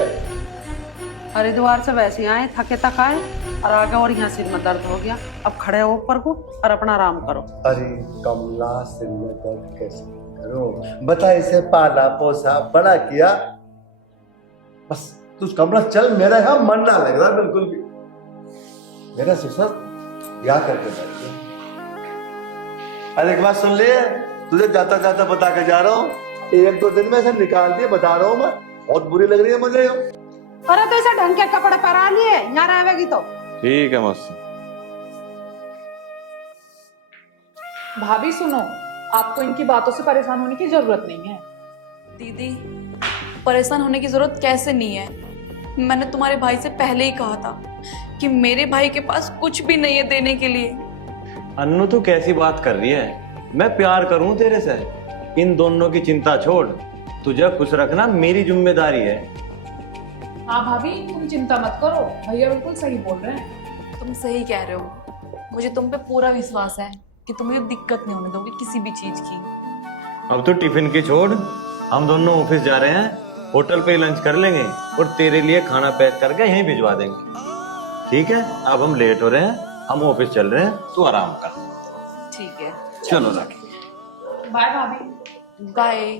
हरिद्वार से वैसे आए, थके थक आए और आगे और यहाँ सिर में दर्द हो गया। अब खड़े हो ऊपर को और अपना आराम करो। अरे कमला सिर में दर्द कैसे करो? बता, इसे पाला पोसा बड़ा किया, बस तू कमला चल। मेरा यहाँ मन ना लग रहा बिल्कुल भी। मेरा ससुर ब्याह करके बैठ गया। अरे एक बात सुन लिए, तुझे जाता जाता बता के जा रहा हूँ, 1-2 दिन में से निकाल दिए, बता रहा हूँ मैं, बहुत बुरी लग रही है मुझे। अरे तो ऐसे ढंग के कपड़े पहना लिए, यहाँ रहेगी तो ठीक है मौसी। भाभी सुनो, आपको इनकी बातों से परेशान होने की जरूरत नहीं है। दीदी परेशान होने की जरूरत कैसे नहीं है? मैंने तुम्हारे भाई से पहले ही कहा था कि मेरे भाई के पास कुछ भी नहीं है देने के लिए। अन्नू तू कैसी बात कर रही है? मैं प्यार करूं तेरे से, इन दोनों की चिंता छोड़, तुझे खुश रखना मेरी जिम्मेदारी है। हाँ भाभी तुम चिंता मत करो, भैया बिल्कुल सही बोल रहे हैं। तुम सही कह रहे हो, मुझे तुम पे पूरा विश्वास है कि तुम्हें दिक्कत नहीं होने दोगे किसी भी चीज की। अब तो टिफिन की छोड़, हम दोनों ऑफिस जा रहे हैं, होटल पे लंच कर लेंगे और तेरे लिए खाना पैक करके यहीं भिजवा देंगे। ठीक है? अब हम लेट हो रहे हैं, हम ऑफिस चल रहे हैं, तू आराम कर। ठीक है, चलो राखी। बाय भाभी। बाय।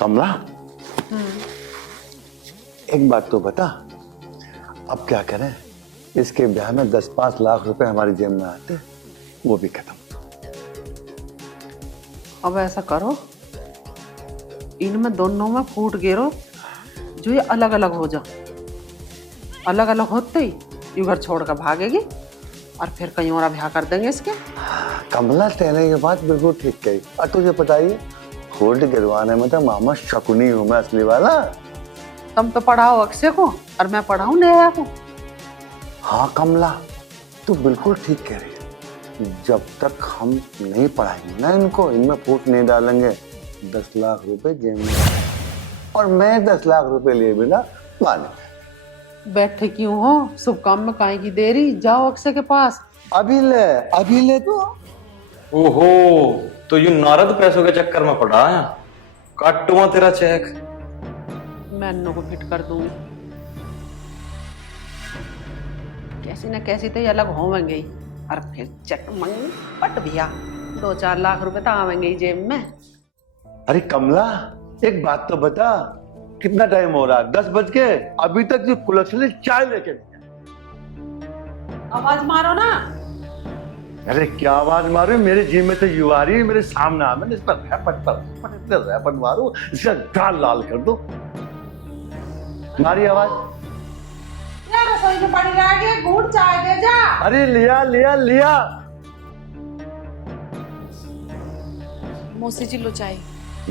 कमला एक बात तो बता, अब क्या करें? इसके ब्याह में 10-5 लाख रुपए हमारी जेब में आते, वो भी खत्म। अब ऐसा करो, इनमें दोनों में फूट गिरो जो ये अलग अलग हो जा। अलग अलग होते ही ये घर छोड़ कर भागेगी और फिर कहीं और ब्याह कर देंगे इसके। कमला तेरे ये बात बिल्कुल ठीक कही। और तुझे पता ही है, होल्ड गिरवाने में तो मामा शकुनी हूं मैं, असली वाला। तुम तो पढ़ाओ अक्षय को और मैं पढ़ाऊं नेहा को। हाँ कमला तू बिल्कुल ठीक कह रही है। जब तक हम नहीं पढ़ाएंगे ना इनको, इनमें फूट नहीं डालेंगे, 10 लाख रुपए जेब में, और मैं 10 लाख रुपए लिए बिना माने। बैठे क्यों हो? शुभ काम में काहे की देरी? जाओ अक्षय के पास। अभी ले तो। ओहो, तो ये नारद पैसों के चक्कर में पड़ा है। काटूंगा तेरा चेक। मैं अन्नू को फिट कर दूंगी। कैसी न कैसी तो ये अलग होवेंगे ही, और फिर चेक मंग पट भैया 2-4 लाख रुपए तो आवेंगे ही जेब में। अरे कमला एक बात तो बता, कितना टाइम हो रहा है? 10 बज के, अभी तक जो कुलक्षणी चाय लेके नहीं आया। आवाज मारो ना। अरे क्या आवाज मारू? मेरे जी में तो यू आ रही है, मेरे सामने आ, मैंने इस पर रैपट मारू, इसका गाल लाल कर दो। तुम्हारी आवाज यार रसोई में पड़ी रहेगी, घूट चाय दे जा। अरे लिया। मौसी जी लो चाय।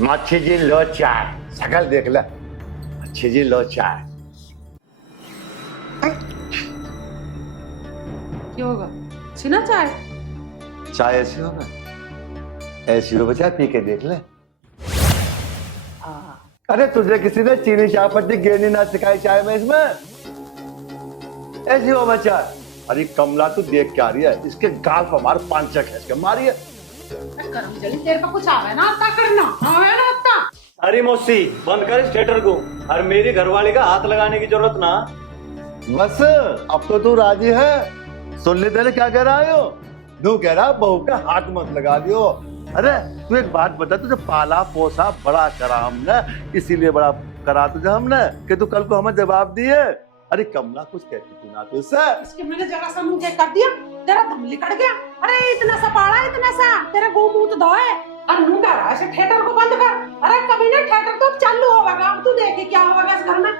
माछी जी लो चाय, सकल देख ले। अच्छी जी लो चाय। क्या होगा? छीना चाय? चाय ऐसी होगा, ऐसी हो बचा, पी के देख ले। अरे तुझे किसी ने चीनी चायपत्ती गिरनी ना सिखाई चाय में? इसमें ऐसी हो बच्चा। अरे कमला तू देख क्या रही है, इसके गाल पर मार 5 खींच के मारी है। कर्मचारी तेरे को कुछ आवे ना आता करना, आवे ना आता। अरे मौसी बंद कर इस थिएटर को, और मेरी घरवाली का हाथ लगाने की जरूरत ना। बस अब तो तू राजी है। सुन ले तेरे क्या कह रहा हो, तू कह रहा बहू के हाथ मत लगा दियो। अरे तू एक बात बता, तुझे पाला पोसा बड़ा करा हमने, इसीलिए बड़ा करा तुझे हमने कि तू कल को हमें जवाब दिए। अरे कमला कुछ कहती थी ना तुझसे। इसके मैंने जरा सा मुंह कर दिया, तेरा दम लिकड़ गया। अरे इतना सा पाड़ा, इतना सा तेरा गो मुंह तो धोए और मुंह कर रहा है, थिएटर को बंद कर। अरे कभी ना थिएटर तो चालू होगा, अब तू देखे क्या होगा इस घर में।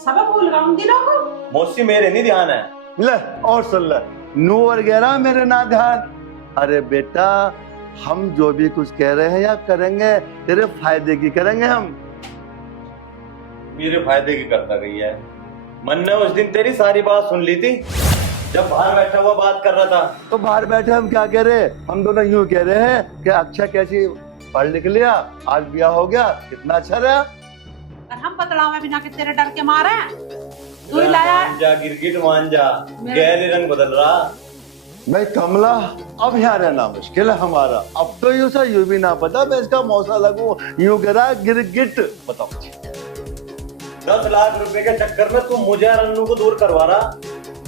सब भूल गया उन दिनों को। मौसी मेरे नहीं ध्यान है। ले और सुन ले, नू वगैरह मेरे ना ध्यान। अरे बेटा हम जो भी कुछ कह रहे हैं या करेंगे तेरे फायदे की करेंगे हम। मेरे फायदे की करता गई है। मन ने उस दिन तेरी सारी बात सुन ली थी जब बाहर बैठा हुआ बात कर रहा था। तो बाहर बैठे हम क्या कह रहे, हम दोनों यूं कह रहे हैं कि अच्छा कैसी पढ़ लिख लिया, आज ब्याह हो गया, कितना अच्छा रहा। और हम बदलाव में बिना कि तेरे डर के मारे तू ही लाया। जा गिरगिट मान जा, गहरे रंग बदल रहा। भाई कमला अब यहाँ रहना मुश्किल है हमारा। अब तो यूं सा यूं भी ना पता मैं इसका मौसा लगू, यूं कह रहा गिरगिट। बताओ 10 लाख रुपए के चक्कर में तू मुझे और अन्नू को दूर करवा रहा।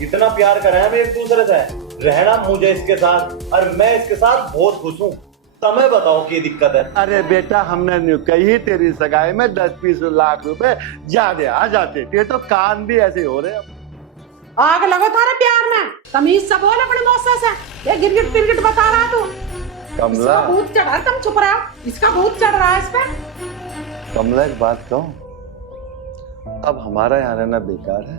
इतना प्यार करें हम एक दूसरे से, रहना मुझे इसके साथ और मैं इसके साथ बहुत खुश हूँ। तुम्हें बताओ क्या दिक्कत है। अरे बेटा हमने न्यू कही तेरी सगाई में 10-20 लाख रुपए ज्यादा आ जाते, ये तो कान भी ऐसे हो रहे हैं। आग लगो थारे प्यार में, तमीज से बोल अपने मौसा से। ये गिरगिट पिरगिट बता रहा तू। कमला इसका भूत चढ़ा, तुम चुप रहो, इसका भूत चढ़ रहा है इस पे। कमला एक बात कहूं, अब हमारा यहाँ रहना बेकार है,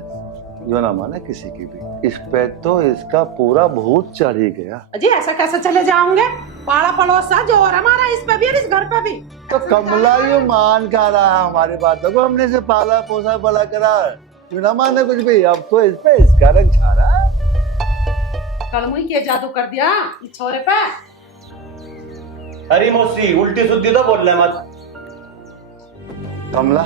जो ना माने किसी की भी। इस पे तो इसका पूरा भूत चढ़ ही गया। अजी ऐसा कैसे चले जाओगे, पाड़ा पड़ोसा जो और हमारा इस पे भी और इस घर पे भी। तो कमला यू मान का रहा है हमारी बातों को, हमने इसे पाला पोसा बड़ा करा, तू ना माने कुछ भी। अब तो इस पे इसका रंग छा रहा है। कल मुई के जादू कर दिया इस छोरे पे। अरे मौसी उल्टी सुद्धी तो बोल रहे मत। कमला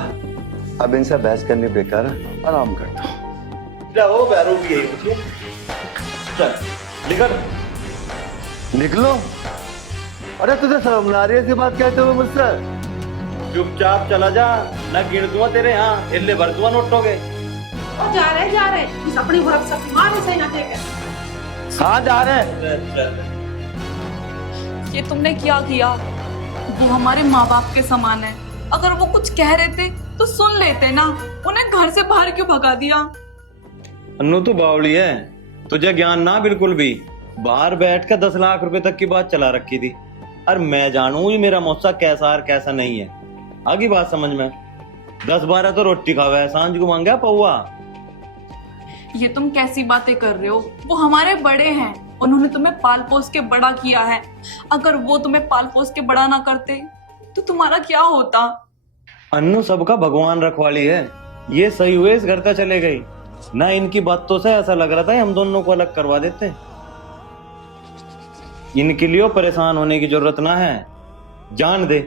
अब इनसे बहस करनी बेकार है, आराम करता हूँ। जाओ बैरू भी यही पूछिए। चल निकल। निकलो? अरे तुझे शर्म ना आ रही है ऐसी बात कहते हुए मुझसे? चुपचाप चला जा, ना गिर दूंगा तेरे यहाँ, हिल्ले भर दूंगा नोटों के। जा रहे इस अपनी हुरक से मारे सही ना देखे। कहाँ जा रहे हैं? ये तुमने क्या किया? वो हमारे माँ बाप के समान है, अगर वो कुछ कह रहे थे तो सुन लेते ना, उन्हें घर से बाहर क्यों भगा दिया? अन्नू तू बावली है, तुझे ज्ञान ना बिल्कुल भी। बाहर बैठ कर 10 लाख रुपए तक की बात चला रखी थी, और मैं जानू ही मेरा मौसा कैसा और कैसा नहीं है। आगे बात समझ में। 10-12 तो रोटी खावा है, सांझ को मांगा पौवा। ये तुम कैसी बातें कर रहे हो? वो हमारे बड़े हैं, उन्होंने तुम्हें पाल पोस के बड़ा किया है। अगर वो तुम्हें पाल पोस के बड़ा ना करते तो तुम्हारा क्या होता? अन्नू सबका भगवान रखवाली है, ये सही हुए इस घर तक चले गई ना। इनकी बातों से ऐसा लग रहा था हम दोनों को अलग करवा देते। इनके लिए परेशान होने की जरूरत ना है। जान दे,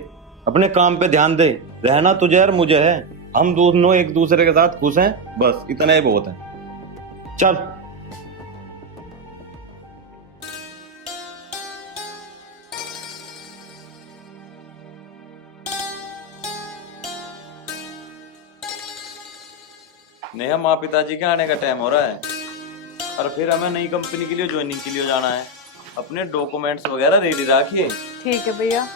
अपने काम पे ध्यान दे। रहना तुझे और मुझे है, हम दोनों एक दूसरे के साथ खुश हैं, बस इतना ही बहुत है। चल। नेहा माँ पिताजी के आने का टाइम हो रहा है, और फिर हमें नई कंपनी के लिए ज्वाइनिंग के लिए जाना है। अपने डॉक्यूमेंट्स वगैरह रेडी रखिए। ठीक है भैया।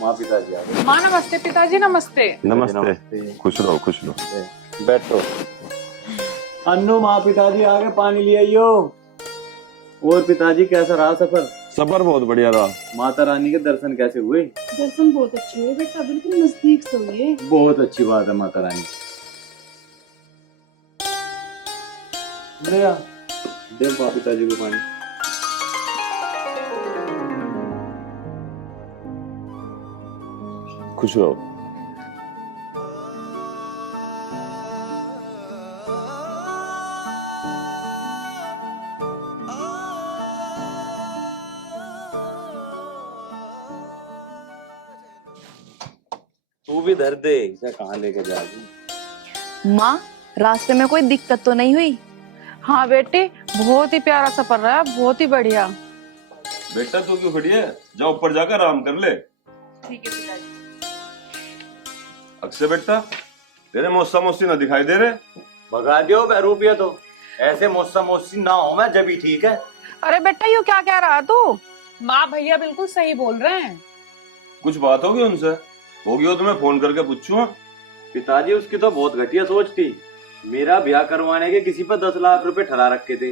माँ पिताजी आ गए। माँ नमस्ते, पिताजी नमस्ते। नमस्ते, खुश रहो खुश रहो। बैठो। अन्नू माँ पिताजी आ गए, पानी ले आइयो। और पिताजी कैसा रहा सफर? सफर बहुत बढ़िया रहा। माता रानी के दर्शन कैसे हुए? दर्शन बहुत अच्छे हुए बेटा, बिल्कुल नजदीक से हुए। बहुत अच्छी बात है माता रानी। दे माँ पिताजी को पानी। खुश रहो। तू भी धर दे, इसे कहाँ लेके जा रही? माँ रास्ते में कोई दिक्कत तो नहीं हुई? हाँ बेटी, बहुत ही प्यारा सफर रहा है, बहुत ही बढ़िया। बेटा तू क्यों खड़ी है? जाओ ऊपर जाकर आराम कर ले। ठीक है पिताजी। अक्षय बेटा, तेरे मौसा मौसी ना दिखाई दे रहे। भगा दियो बहरूपिया, तो ऐसे मौसा मौसी ना हो मैं जब भी ठीक है। अरे बेटा यू क्या कह रहा तू? माँ भैया बिल्कुल सही बोल रहे हैं। कुछ बात होगी उनसे? होगी हो तो मैं फोन करके पूछूं। पिताजी उसकी तो बहुत घटिया सोच थी। मेरा ब्याह करवाने के किसी पर 10 लाख रुपए ठहरा रखे थे,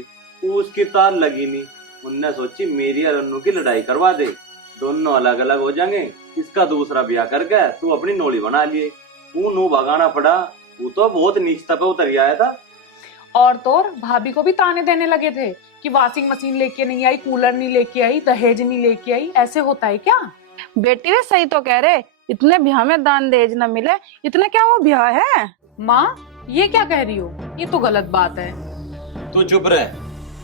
उसकी तार लगी नहीं। उनने सोची मेरी और अन्नू की लड़ाई करवा दे, दोनों अलग अलग हो जाएंगे, इसका दूसरा ब्याह करके तू अपनी नोली बना लिए। तू नू भगाना पड़ा, वो तो बहुत नीचता पे उतर आया था। और तो और भाभी को भी ताने देने लगे थे कि वॉशिंग मशीन लेके नहीं आई, कूलर नहीं लेके आई, दहेज नहीं लेके आई। ऐसे होता है क्या? बेटी वे सही तो कह रहे, इतने ब्याह में दान दहेज न मिले, इतने क्या वो ब्याह है? माँ ये क्या कह रही हो? ये तो गलत बात है। तू चुप रह,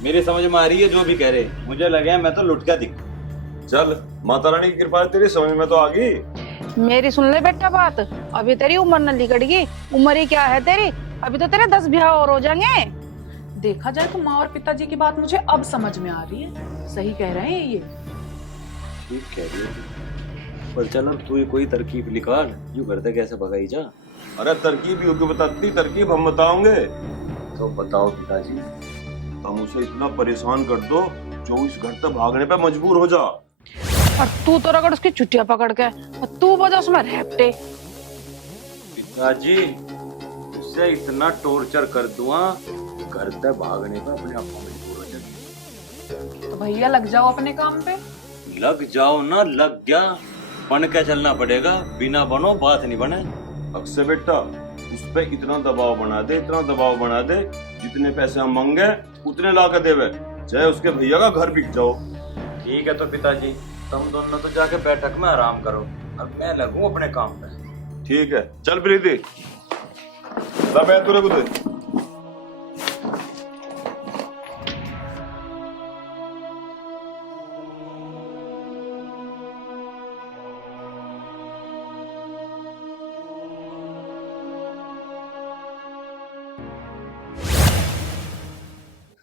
मेरी समझ में आ रही है जो भी कह रहे। मुझे लगे मैं तो लुट गया दिख। चल माता रानी की कृपा है, तेरी समझ में तो आ गई। मेरी सुन ले बेटा बात, अभी तेरी उम्र न लिगड़गी। उम्र ही क्या है तेरी, अभी तो तेरे 10 ब्याह और हो जाएंगे। देखा जाए तो माँ और पिताजी की बात मुझे अब समझ में आ रही है। सही कह रहे हैं ये। ठीक कह रही है, पर चल अब तू कोई तरकीब निकाल, यूं करते कैसे भगाई जा। अरे तरकीब यूं बताती, तरकीब हम बताओगे। तो बताओ पिताजी। हम उसे इतना परेशान कर दो जो इस घर तक भागने पे मजबूर हो जा। और तू तो रगड़ उसकी छुट्टियां पकड़ के, और तू बजा उसमें रैप्टे। पिताजी उससे इतना टॉर्चर कर दूंगा, घर तक भागने पे अपने आप को मजबूर हो जाए। तो भैया लग जाओ अपने काम पे। लग जाओ ना, लग गया, बन के चलना पड़ेगा, बिना बनो बात नहीं बने। अक्षय बेटा, उस पे इतना दबाव बना दे, इतना दबाव बना दे, जितने पैसे हम मांगे उतने ला कर देवे, चाहे उसके भैया का घर बिक जाओ। ठीक है तो पिताजी, तुम दोनों तो जाके बैठक में आराम करो, अब मैं लगूं अपने काम पे। ठीक है, चल प्रीति तुरे कुछ।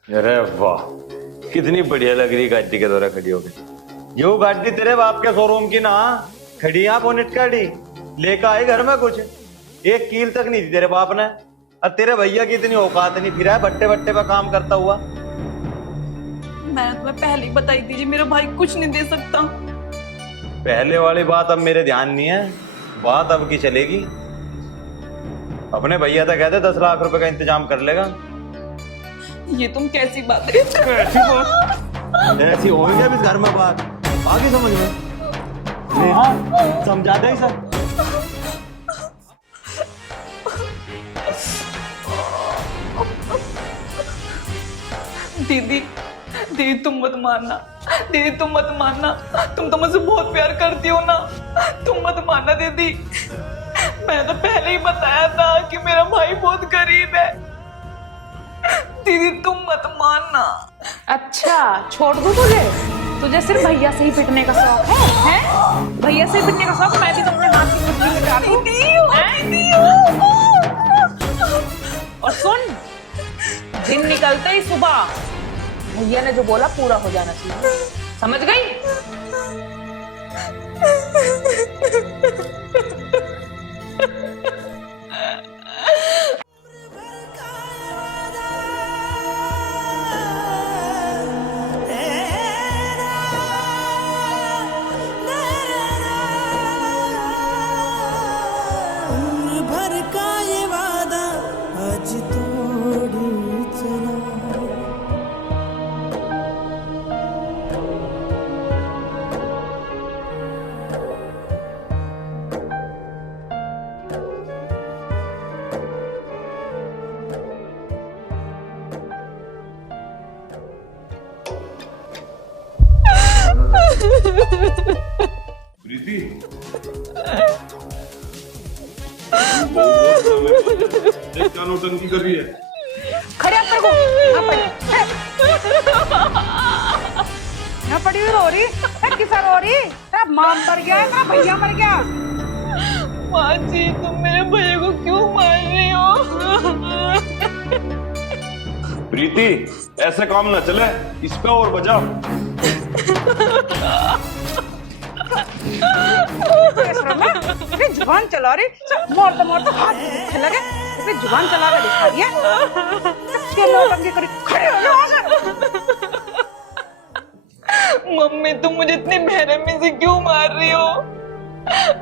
अरे वाह, कितनी बढ़िया लग रही गाड़ी के दौरे खड़ी हो गई। यो गाड़ी तेरे बाप के शोरूम की ना, खड़ी यहाँ बोनेट गाड़ी लेकर आए घर में, कुछ एक कील तक नहीं दी तेरे बाप ने। और तेरे भैया की इतनी औकात नहीं, फिर है बट्टे बट्टे पे काम करता हुआ। मैंने तुम्हें पहले ही बताई थी जी, मेरा भाई कुछ नहीं दे सकता। पहले वाली बात अब मेरे ध्यान नहीं है, बात अब की चलेगी। अपने भैया तो कहते 10 लाख रुपए का इंतजाम कर लेगा। ये तुम कैसी बात है? ऐसी होगी क्या इस घर में बात? आगे समझ में समझा दे सर। दीदी दीदी तुम मत मानना, दीदी तुम मत मानना, तुम तो मुझसे बहुत प्यार करती हो ना, तुम मत मानना दीदी। मैंने तो पहले ही बताया था कि मेरा भाई बहुत गरीब है। दीदी तुम मत मानना। अच्छा छोड़ दूं तुझे? तुझे सिर्फ भैया से ही पिटने का शौक है, हैं? भैया से ही पिटने का शौक? मैं भी तो अपने हाथ की मुट्ठी में डालूं। और सुन, दिन निकलते ही सुबह भैया ने जो बोला पूरा हो जाना चाहिए, समझ गई? प्रीति, क्या नौटंकी कर रही है? खड़े आप को यहाँ पड़ी, यहाँ पड़ी हुई रो रही है। किसा रो रही? तेरा माँ मर गया है, तेरा भैया मर गया। माँ जी तुम मेरे भैया को क्यों मार रही हो? प्रीति, ऐसे काम न चले, इस पे और बजा। जुबान चला रही, मारता हाथ दुखने लगे, फिर जुबान चला कर दिखा रही है। क्या नौटंकी करी, खड़े हो जाओ आगे। मम्मी तुम मुझे इतनी बेरहमी से क्यों मार रही हो?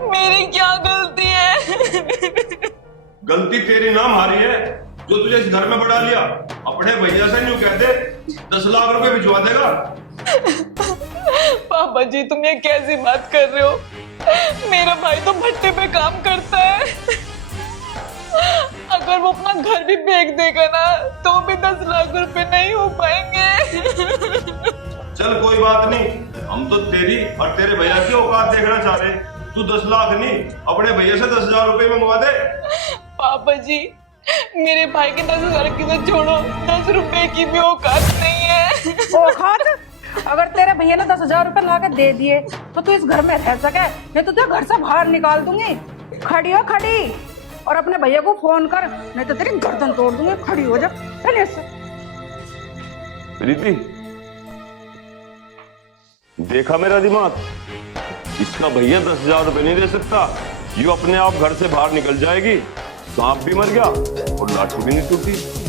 मेरी क्या गलती है? गलती तेरी ना हमारी है, जो तुझे इस घर में बढ़ा लिया। अपने भैया से न्यू कहते 10 लाख रुपए भिजवा देगा। पापा जी तुम ये कैसी बात कर रहे हो? मेरा भाई तो भट्टे पे काम करता है। अगर वो अपना घर भी बेच देगा ना तो भी 10 लाख रुपए नहीं हो पाएंगे। चल कोई बात नहीं, हम तो तेरी और तेरे भैया की औकात देखना चाह रहे हैं। तू 10 लाख नहीं, अपने भैया से 10,000 रुपए मंगवा दे। पापा जी मेरे भाई के 10,000 की तो छोड़ो, 10 रुपए की भी औकात नहीं है। औकात? अगर तेरे भैया ने 10,000 रुपए ला के दे दिए तो तू इस घर में रह सके, नहीं तो तुझे घर से बाहर निकाल दूंगी। खड़ी हो खड़ी, और अपने भैया को फोन कर, नहीं तो तेरी गर्दन तोड़ दूंगी। खड़ी हो जा, चल इससे। प्रीति, देखा मेरा दिमाग? इसका भैया 10,000 रुपए नहीं दे सकता। ये अपने आप घर से बाहर निकल जाएगी, सांप भी मर गया और लाठी भी नहीं टूटी।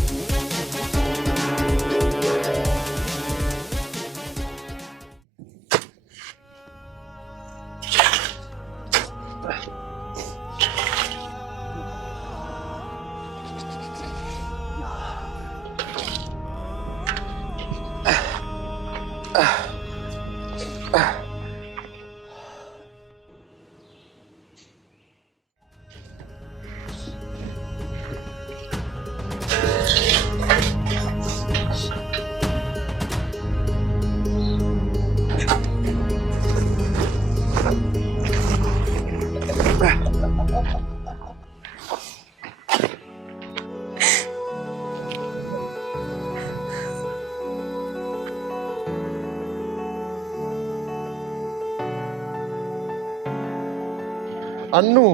अन्नू,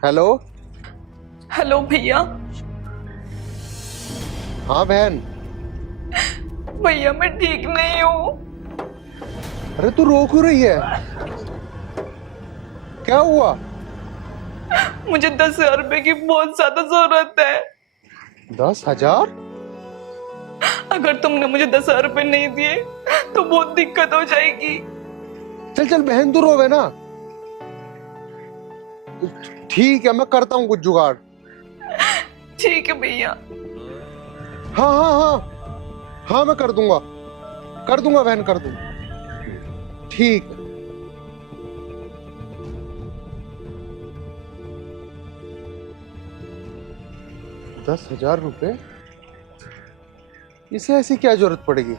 हेलो। हेलो भैया। हाँ बहन। भैया मैं ठीक नहीं हूँ। अरे तू रो क्यों रही है? क्या हुआ? मुझे 10,000 रुपए की बहुत ज्यादा जरूरत है। 10,000? अगर तुमने मुझे 10,000 रुपए नहीं दिए तो बहुत दिक्कत हो जाएगी। चल चल बहन, तू रोवे ना। ठीक है, मैं करता हूँ कुछ जुगाड़। ठीक है भैया। हाँ हाँ हाँ हाँ, मैं कर दूंगा बहन, कर दूंगा। ठीक है। 10,000 रुपए? इसे ऐसी क्या जरूरत पड़ेगी?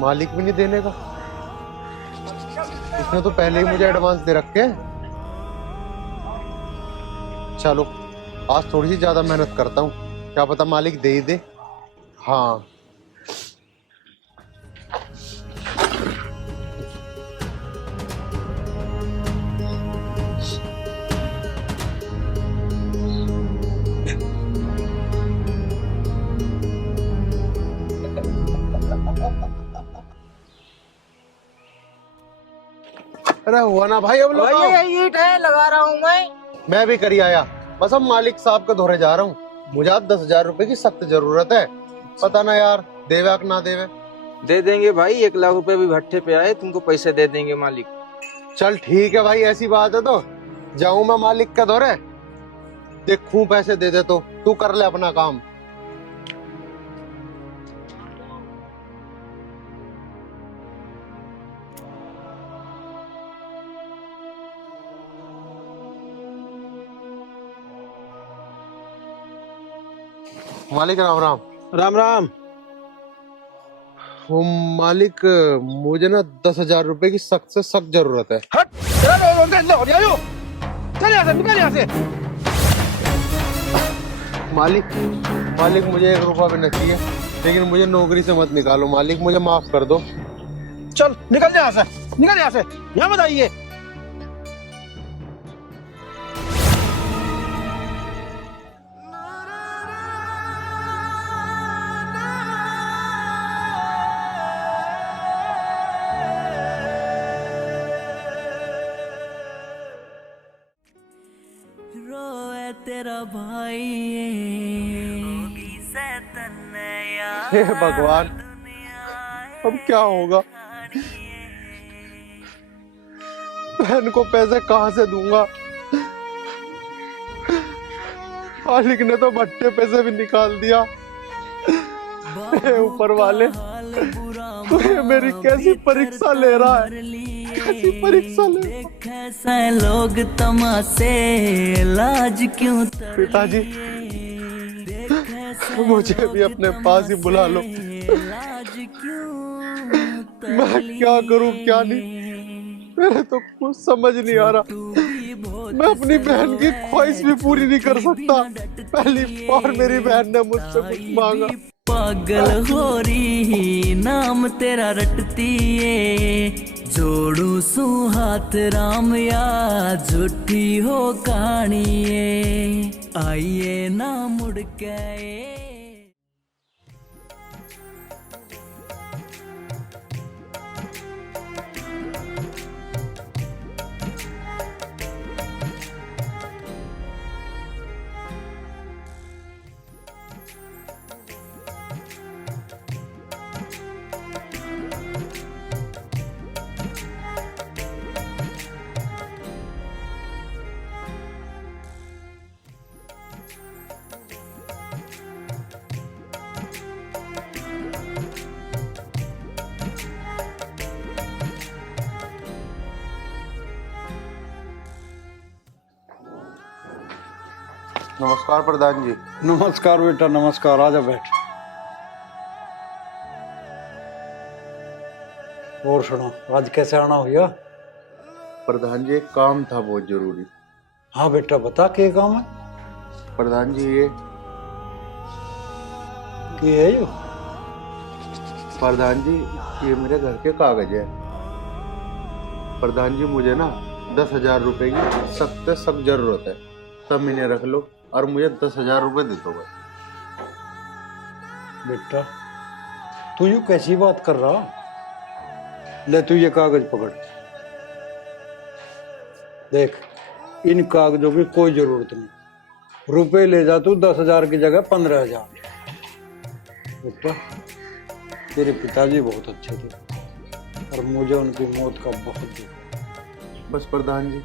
मालिक भी नहीं देने का। इसने तो पहले ही मुझे एडवांस दे रखे हैं। चलो आज थोड़ी सी ज्यादा मेहनत करता हूँ, क्या पता मालिक दे ही दे। हाँ अरे हुआ ना भाई, अब लोग ईट है, लगा रहा हूँ मैं भी करी आया। बस अब मालिक साहब के धोरे जा रहा हूँ। मुझे अब 10,000 रुपए की सख्त जरूरत है। पता ना यार देवे कि ना देवे। दे देंगे भाई, 1 लाख रुपए भी भट्टे पे आए, तुमको पैसे दे देंगे मालिक। चल ठीक है भाई, ऐसी बात है तो जाऊं मैं मालिक के धोरे, देखूं पैसे दे दे तो तू कर ले अपना काम। मालिक राम राम। राम राम। वो मालिक, मुझे ना 10,000 रुपए की सख्त से सख्त जरूरत है। हट, चल यहाँ से, निकल यहाँ से। मालिक मुझे 1 रुपया भी नहीं चाहिए, लेकिन मुझे नौकरी से मत निकालो मालिक, मुझे माफ कर दो। चल निकल यहाँ से, निकल यहाँ से, यहाँ मत आइए। तेरा भाई हे भगवान, अब क्या होगा? बहन को पैसे कहाँ से दूंगा? मालिक ने तो भट्टे पैसे भी निकाल दिया। हे ऊपर वाले, तो ये मेरी कैसी परीक्षा ले रहा है? कैसी परीक्षा ले? कैसे लोग तमाशे लाज क्यों पिताजी, मुझे भी अपने पास ही बुला लो। मैं क्या करूं क्या नहीं, मेरे तो कुछ समझ नहीं आ रहा। मैं अपनी बहन की ख्वाहिश भी पूरी नहीं कर सकता। पहली बार मेरी बहन ने मुझसे कुछ मांगा। पागल हो रही नाम तेरा रटती है, जोड़ू सू हाथ राम या झूठी हो कहानी है, आइए ना मुड़ के। नमस्कार प्रधान जी। नमस्कार बेटा, नमस्कार। आजा बैठ। और सुनो, आज कैसे आना हुआ? प्रधान जी, एक काम था बहुत जरूरी। हाँ बेटा, बता क्या काम है? प्रधान जी, ये है यो? प्रधान जी, ये मेरे घर के कागज है। प्रधान जी, मुझे ना 10,000 रुपए की सख्त से सख्त जरूरत है। सब महीने रख लो और मुझे 10,000 रुपए दे दो बस। बेटा, तू यूं कैसी बात कर रहा? ले तू ये कागज पकड़। देख, इन कागजों की कोई जरूरत नहीं। रुपए ले जा तू 10,000 की जगह 15,000। बेटा, तेरे पिताजी बहुत अच्छे थे और मुझे उनकी मौत का बहुत दुख है। बस प्रधान जी,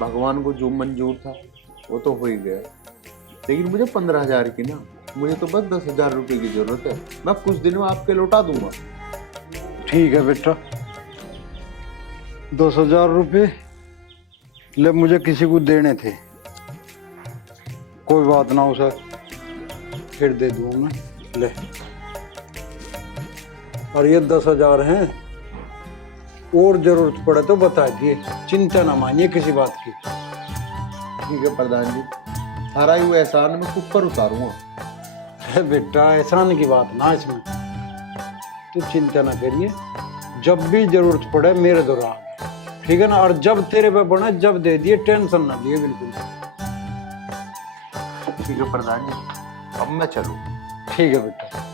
भगवान को जो मंजूर था वो तो हो ही गया, लेकिन मुझे 15,000 की ना, मुझे तो बस 10,000 रुपए की जरूरत है। मैं कुछ दिन में आपके लौटा दूंगा। ठीक है बेटा, 10,000 रुपये ले, मुझे किसी को देने थे। कोई बात ना, उसे फिर दे दूँ मैं। ले, और ये 10,000 हैं, और जरूरत पड़े तो बता दिए, चिंता ना मानिए किसी बात की। ठीक है प्रधान जी, सारा ही वो एहसान मैं खुद पर उतारूंगा। बेटा, एहसान की बात ना इसमें, तू चिंता ना करिए। जब भी जरूरत पड़े मेरे दोहरा, ठीक है ना? और जब तेरे पे बना जब दे दिए, टेंशन ना लिए बिल्कुल। ठीक है प्रधान जी, अब मैं चलूं। ठीक है बेटा।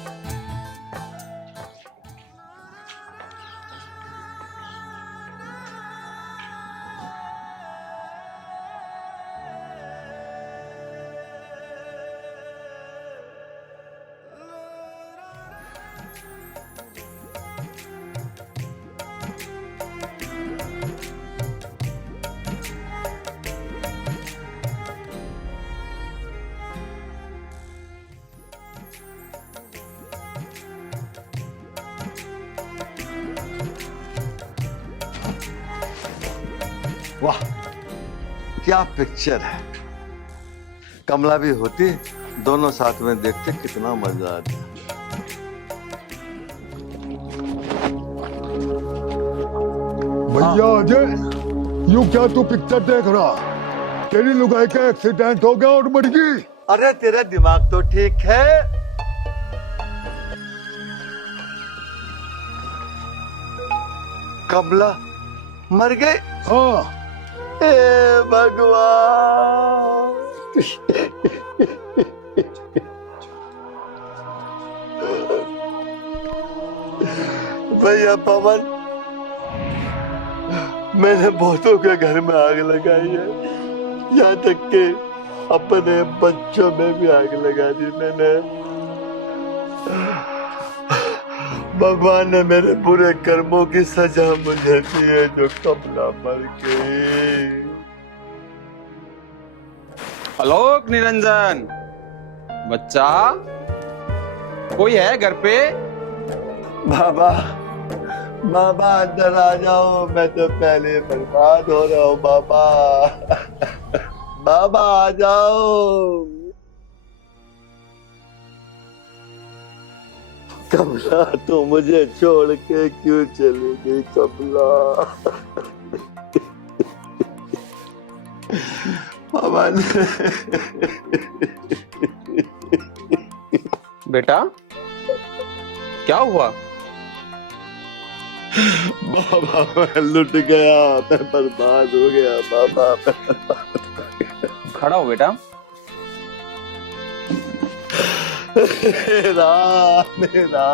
वाह, क्या पिक्चर है। कमला भी होती, दोनों साथ में देखते, कितना मजा आता। भैया अजय, यूं क्या तू पिक्चर देख रहा? तेरी लुगाई का एक्सीडेंट हो गया और मर गई। अरे तेरा दिमाग तो ठीक है। कमला मर गए? हाँ। हे भगवान। भैया पवन, मैंने बहुतों के घर में आग लगाई है, यहाँ तक के अपने बच्चों में भी आग लगा दी मैंने। भगवान ने मेरे बुरे कर्मों की सजा मुझे दी है जो कमला मर गई। आलोक निरंजन, बच्चा कोई है घर पे? बाबा बाबा अंदर आ जाओ, मैं तो पहले बर्बाद हो रहा हूँ बाबा। बाबा आ जाओ। कमला तो मुझे छोड़ के क्यों चली गई कमला? बाबा ने बेटा क्या हुआ? बाबा मैं लुट गया, मैं बर्बाद हो गया बाबा। खड़ा हो बेटा। मेरा मेरा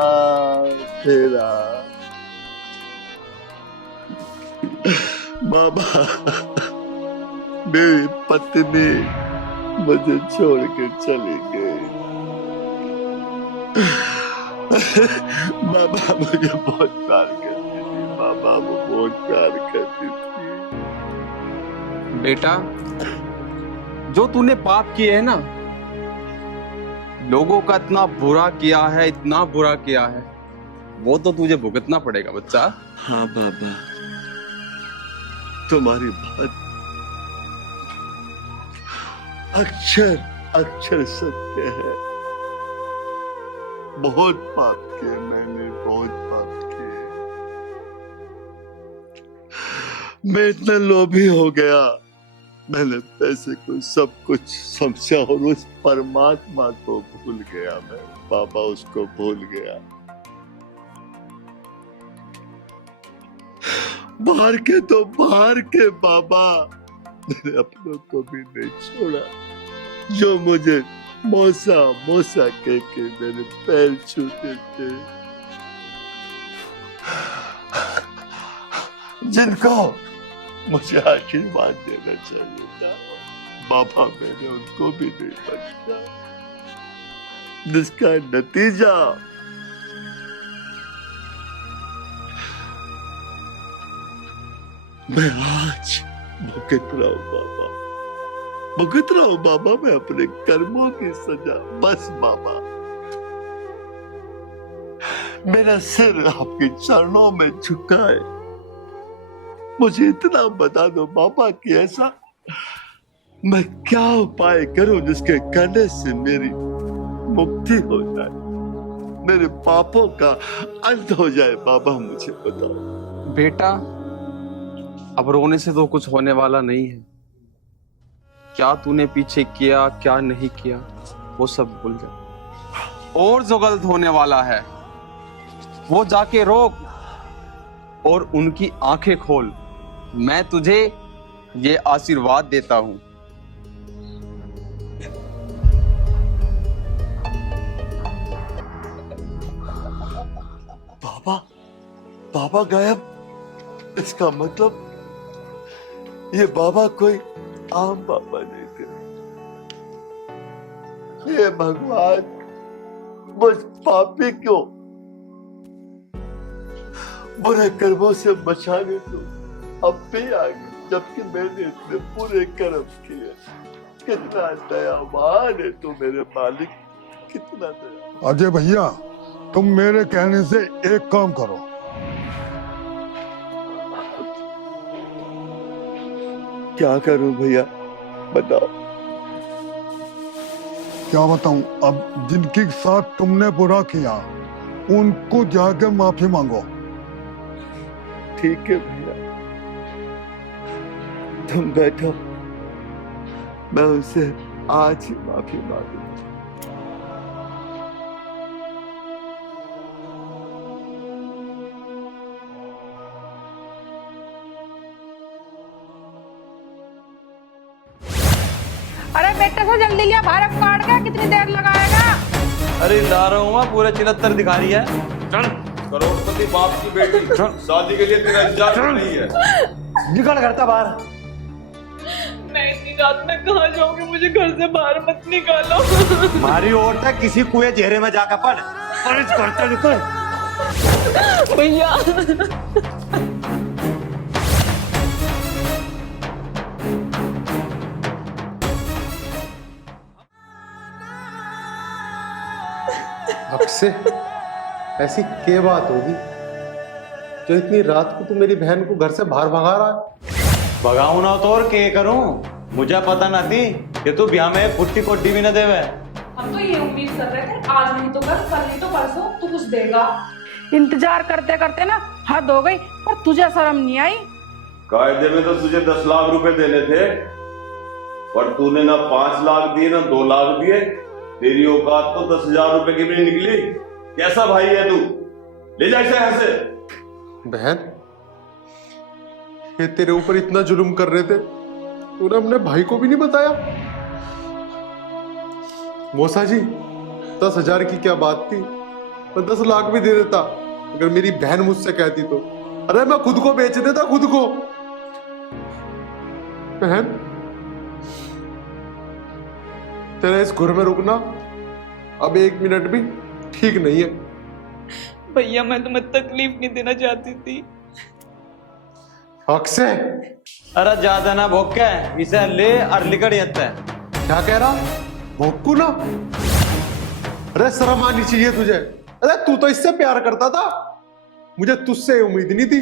मेरा बाबा, मेरी पत्नी मुझे छोड़ के चली गई। बाबा मुझे बहुत प्यार करती थी बाबा, वो बहुत प्यार करती थी। बेटा जो तूने पाप किए है ना, लोगों का इतना बुरा किया है, इतना बुरा किया है, वो तो तुझे भुगतना पड़ेगा बच्चा। हाँ बाबा, तुम्हारी बात अक्षर अक्षर सत्य है। बहुत पाप किए मैंने, बहुत पाप किए। मैं इतना लोभी हो गया, मैंने पैसे को सब कुछ समझा और उस परमात्मा को भूल गया। मैं बाबा उसको भूल गया। बाहर के तो बाहर के बाबा, मैंने अपनों को भी नहीं छोड़ा। जो मुझे मौसा मौसा कह के मेरे पैर छूते थे, जिनको मुझे आशीर्वाद देना चाहिए था, बाबा मैंने उनको भी नहीं बख्शा। जिसका नतीजा मैं आज भुगत रहा हूं बाबा, भुगत रहा हूं बाबा मैं अपने कर्मों की सजा। बस बाबा, मेरा सिर आपके चरणों में झुका है। मुझे इतना बता दो बाबा कि ऐसा मैं क्या उपाय करूं जिसके करने से मेरी मुक्ति हो जाए, मेरे पापों का अंत हो जाए। बाबा मुझे बताओ। बेटा अब रोने से तो कुछ होने वाला नहीं है। क्या तूने पीछे किया क्या नहीं किया वो सब भूल जा, और जो गलत होने वाला है वो जाके रोक और उनकी आंखें खोल। मैं तुझे ये आशीर्वाद देता हूं। बाबा, बाबा गायब, इसका मतलब ये बाबा कोई आम बाबा नहीं थे। ये भगवान मुझ पापी को बुरे कर्मों से बचाने तो अब भी आ गई, जबकि मैंने इतने बुरे कर्म किए। कितना दयावान है तू मेरे मालिक, कितना दया। अजय भैया, तुम मेरे कहने से एक काम करो। क्या करूं भैया, बताओ। क्या बताऊं? अब जिनके साथ तुमने बुरा किया उनको जाकर माफी मांगो। ठीक है भैया, तुम बैठो, मैं उनसे आज ही माफी मांगू। अरे बेटे से जल्दी लिया, भारत काट गया, कितनी देर लगाएगा? अरे ला रहा हूँ, पूरे 74 दिखा रही है। चल करोड़पति बाप की बेटी, शादी के लिए तेरा इंतजार नहीं है। निकल करता बाहर। मैं इतनी रात में कहाँ जाऊंगी, मुझे घर से बाहर मत निकालो। हमारी औरत है, किसी कुएं जेरे में जाकर पड़ और इस करते निकल। भैया अक्षय, ऐसी क्या बात होगी जो इतनी रात को तू मेरी बहन को घर से बाहर भगा रहा है? भगाऊ ना तो और क्या करूं? मुझे पता ना थी कि तू ब्याह में फुट्टी कोट्टी भी न देवे। हम तो ये उम्मीद कर रहे थे आज नहीं तो कल नहीं तो परसों तू कुछ देगा। इंतजार करते करते ना हद हो गई, पर तुझे शर्म नहीं आई? कायदे में तो तुझे 10 लाख रुपए देने थे, पर तूने ना 5 लाख दिए ना 2 लाख दिए। तेरी औकात तो 10,000 रुपए की भी नहीं निकली। कैसा भाई है तू? ले जा इसे यहाँ से। बहन, ये तेरे ऊपर इतना जुल्म कर रहे थे, तूने अपने भाई को भी नहीं बताया? मौसा जी, 10,000 की क्या बात थी, मैं 10 लाख भी दे देता अगर मेरी बहन मुझसे कहती तो। अरे मैं खुद को बेच देता, खुद को। बहन, तेरा इस घर में रुकना अब 1 मिनट भी ठीक नहीं है। भैया मैं तुम्हें तकलीफ नहीं देना चाहती थी। अक्षय, अरे ज्यादा ना भोग इसे ले और लिकड़ जाता है। क्या कह रहा? भोकू ना? अरे शर्म आनी चाहिए तुझे। अरे तू तो इससे प्यार करता था, मुझे तुझसे उम्मीद नहीं थी।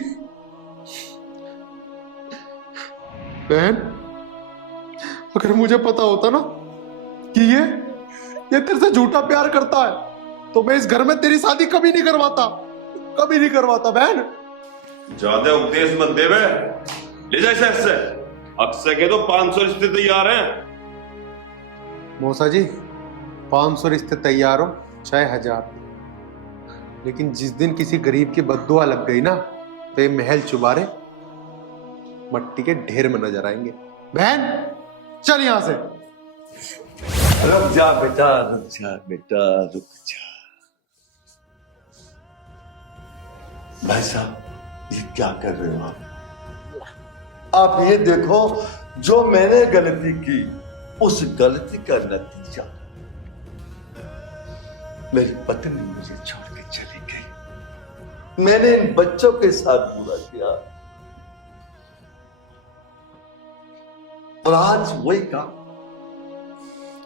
बहन, अगर मुझे पता होता ना कि ये तेरे से झूठा प्यार करता है तो मैं इस घर में तेरी शादी कभी नहीं करवाता, कभी नहीं करवाता। बहन, ज्यादा उपदेश मत देवे। ले जा इसे इससे। अक्षय के तो 500 रिश्ते तैयार हैं। मौसा जी, 500 रिश्ते तैयार हो चाहे 1000, लेकिन जिस दिन किसी गरीब की बद्दुआ लग गई ना तो ये महल चुबारे मट्टी के ढेर में नजर आएंगे। बहन, चल यहां से। रुक जा बेटा, रुक जा बेटा, रुक जा। भाई साहब, ये क्या कर रहे हो आप ये देखो, जो मैंने गलती की उस गलती का नतीजा, मेरी पत्नी मुझे छोड़ के चली गई। मैंने इन बच्चों के साथ बुरा किया और आज वही काम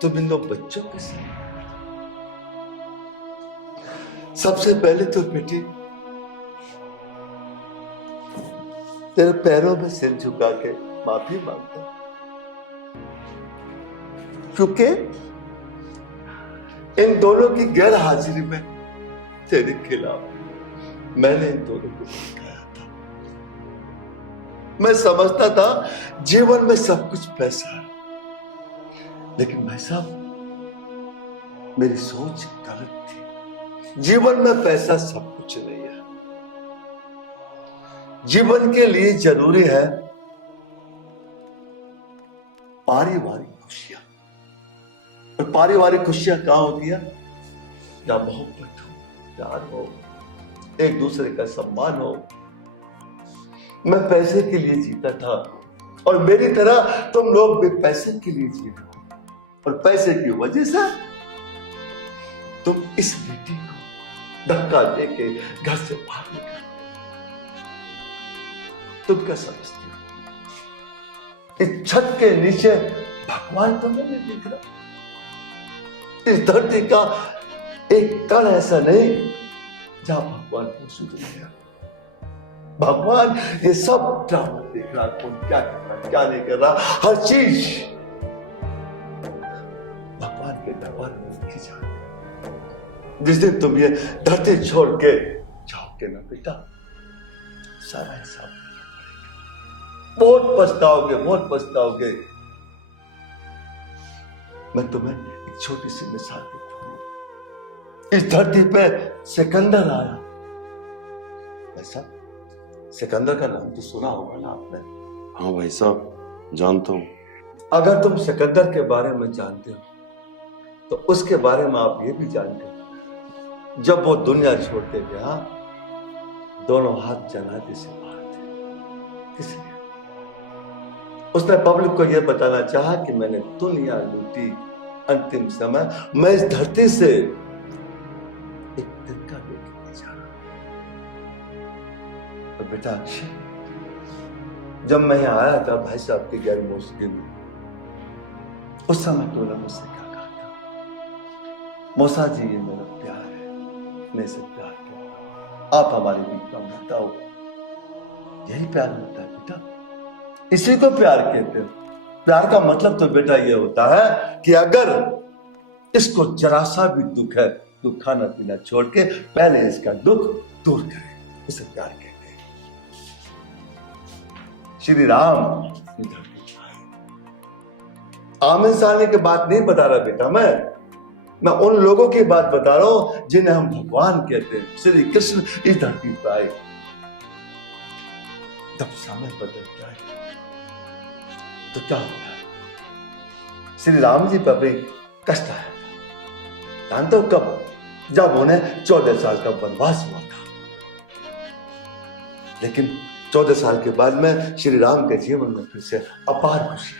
तुम इन 2 बच्चों के साथ। सबसे पहले तो बेटी तेरे पैरों में सिर झुका के माफी मांगता हूं, क्योंकि इन दोनों की गैर हाजिरी में तेरे खिलाफ मैंने इन दोनों को भड़काया था। मैं समझता था जीवन में सब कुछ पैसा है, लेकिन भाई साहब मेरी सोच गलत थी। जीवन में पैसा सब कुछ नहीं है। जीवन के लिए जरूरी है पारिवारिक खुशियां, और पारिवारिक खुशियां कहां होती है? जहां मोहब्बत हो, प्यार हो, एक दूसरे का सम्मान हो। मैं पैसे के लिए जीता था और मेरी तरह तुम लोग भी पैसे के लिए जी रहे हो, और पैसे की वजह से तुम इस बेटी को धक्का देके घर से बाहर निकाल। तुम क्या समझते हो? इस छत के नीचे भगवान तो नहीं दिख रहा। इस धरती का एक कण ऐसा नहीं जहां भगवान को सुध गया। भगवान ये सब ड्रामा देख रहा, कौन क्या कर रहा, क्या नहीं कर रहा, हर चीज भगवान के दरबार में लिखी जाती। जिस दिन तुम ये धरती छोड़ के जाओगे ना बेटा, सारा हिसाब बहुत पछताओगे, बहुत पछताओगे। मैं तुम्हें एक छोटी सी मिसाल देता हूं। इस धरती पे सिकंदर आया। ऐसा सिकंदर का नाम तो सुना होगा ना आपने? हाँ भाई साहब, जानता हूं। अगर तुम सिकंदर के बारे में जानते हो तो उसके बारे में आप ये भी जानते हो, जब वो दुनिया छोड़ के गया दोनों हाथ जनाजे से बाहर थे। किसलिए? उसने पब्लिक को यह बताना चाहा कि मैंने दुनिया लूटी, अंतिम समय मैं इस धरती से एक तिनका लेके नहीं जा रहा। तो बेटा अक्षय, जब मैं यहाँ आया था भाई साहब की गैर मौजूदगी में, उस समय तूने मुझसे क्या कहा था? मौसा जी, ये मेरा प्यार है, मैं इसे प्यार करता हूं, आप हमारी विनती बताओ। यही प्यार होता है बेटा, इसी को प्यार कहते हैं। प्यार का मतलब तो बेटा ये होता है कि अगर इसको जरा सा भी दुख है तो खाना पीना छोड़ के पहले इसका दुख दूर करे, इसे प्यार कहते हैं। श्री राम आमिर साहनी की बात नहीं बता रहा बेटा, मैं उन लोगों की बात बता रहा हूं जिन्हें हम भगवान कहते हैं। श्री कृष्ण इस धरती पर आए, जब समय बदल जाए तो क्या होता है? श्री राम जी पर भी कष्ट आया था, जानते हो कब? जब उन्हें 14 साल का वनवास हुआ था। लेकिन 14 साल के बाद में श्री राम के जीवन में फिर से अपार खुशी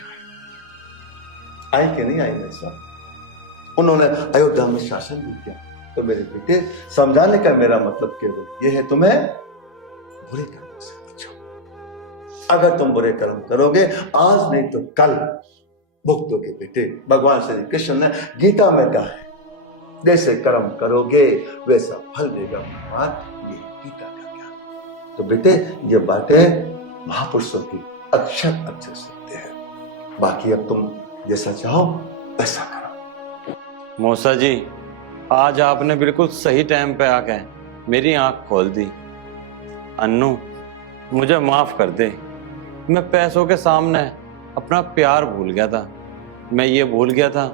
आई कि नहीं आई मेरे साथ? उन्होंने अयोध्या में शासन भी किया। तो मेरे बेटे, समझाने का मेरा मतलब केवल ये है, तुम्हें बुरे कर्मों से बचो। अगर तुम बुरे कर्म करोगे, आज नहीं तो कल भुगतोगे बेटे। भगवान श्री कृष्ण ने गीता में कहा है, जैसे कर्म करोगे वैसा फल देगा भगवान। ये गीता का ज्ञान। तो बेटे, ये बातें महापुरुषों की अक्षर अक्षर सत्य है। बाकी अब तुम जैसा चाहो वैसा करो। मौसा जी, आज आपने बिल्कुल सही टाइम पे आके मेरी आंख खोल दी। अन्नू, मुझे माफ कर दे। मैं पैसों के सामने अपना प्यार भूल गया था। मैं ये भूल गया था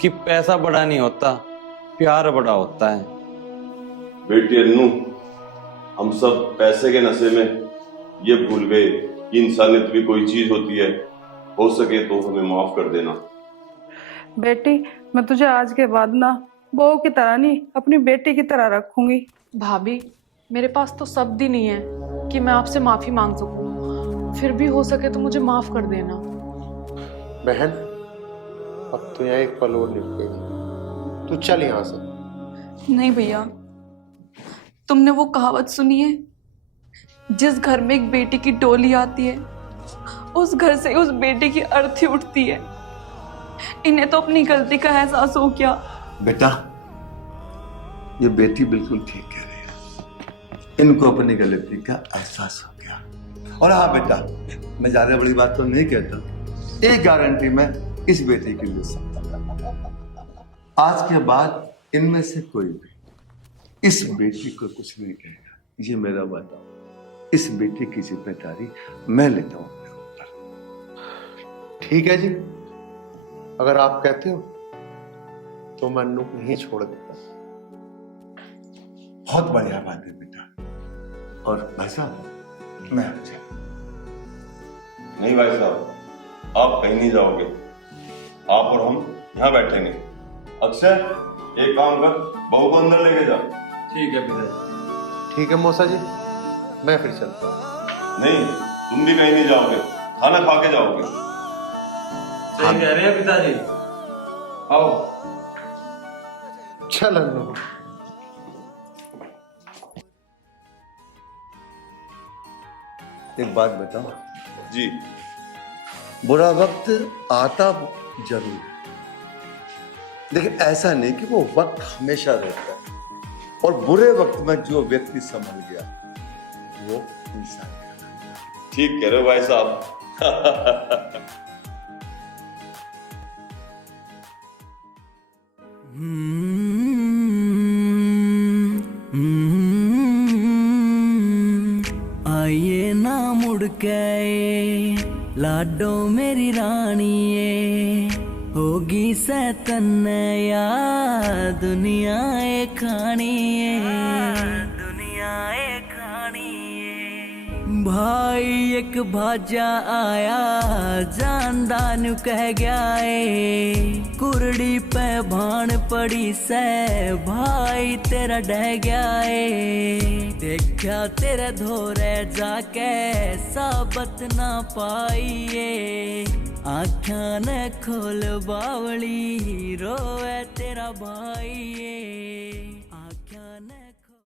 कि पैसा बड़ा नहीं होता, प्यार बड़ा होता है। बेटी अन्नू, हम सब पैसे के नशे में ये भूल गए कि इंसानियत भी कोई चीज होती है। हो सके तो हमें माफ कर देना। बेटी, मैं तुझे आज के बाद ना बहू की तरह नहीं, अपनी बेटी की तरह रखूंगी। भाभी, मेरे पास तो शब्द ही नहीं है कि मैं आपसे माफी मांग सकूं। फिर भी हो सके तो मुझे माफ कर देना। बहन, अब तो यहाँ एक पल और निकल गई, तू चल यहाँ से। नहीं भैया, तुमने वो कहावत सुनी है, जिस घर में एक बेटी की डोली आती है उस घर से उस बेटी की अर्थी उठती है। इन्हें तो अपनी गलती का एहसास हो गया। बेटा, ये बेटी बिल्कुल ठीक कह रही है, इनको अपनी गलती का एहसास हो गया। और हाँ बेटा, मैं ज्यादा बड़ी बात तो नहीं कहता, एक गारंटी मैं इस बेटी की ले सकता हूं। आज के बाद इनमें से कोई भी इस बेटी को कुछ नहीं कहेगा, ये मेरा वादा। इस बेटी की जिम्मेदारी मैं लेता हूं अपने ऊपर। ठीक है जी, अगर आप कहते हो तो मैं अन्नू को ही छोड़ देता। बहुत बढ़िया बात है बेटा। और भाई साहब, मैं आप चल। नहीं भाई साहब, आप कहीं नहीं जाओगे। आप और हम यहाँ बैठेंगे। अक्षय, एक काम कर, बहू को अंदर लेके जा। ठीक है पिताजी। ठीक है मौसा जी, मैं फिर चलता हूँ। नहीं, तुम भी कहीं नहीं जाओगे, खाना खा के जाओगे। सही कह रहे हैं पिताजी। आओ। चल अन्नू। एक बात बताओ जी। बुरा वक्त आता जरूर है, लेकिन ऐसा नहीं कि वो वक्त हमेशा रहता है। और बुरे वक्त में जो व्यक्ति संभल गया वो इंसान कहलाता है। ठीक कह रहे हो भाई साहब। आइए ना मुड़ के लाडो मेरी रानीए, होगी सैतन या दुनिया खानी है, दुनिया खानी है। भाई एक भाजा आया जानदान कह गया है, कुरड़ी पे भान पड़ी से भाई तेरा डह गया है। देखा तेरे धोरे जाके साबत ना पाइए, आँखां ने खोल बावली रोए तेरा भाई।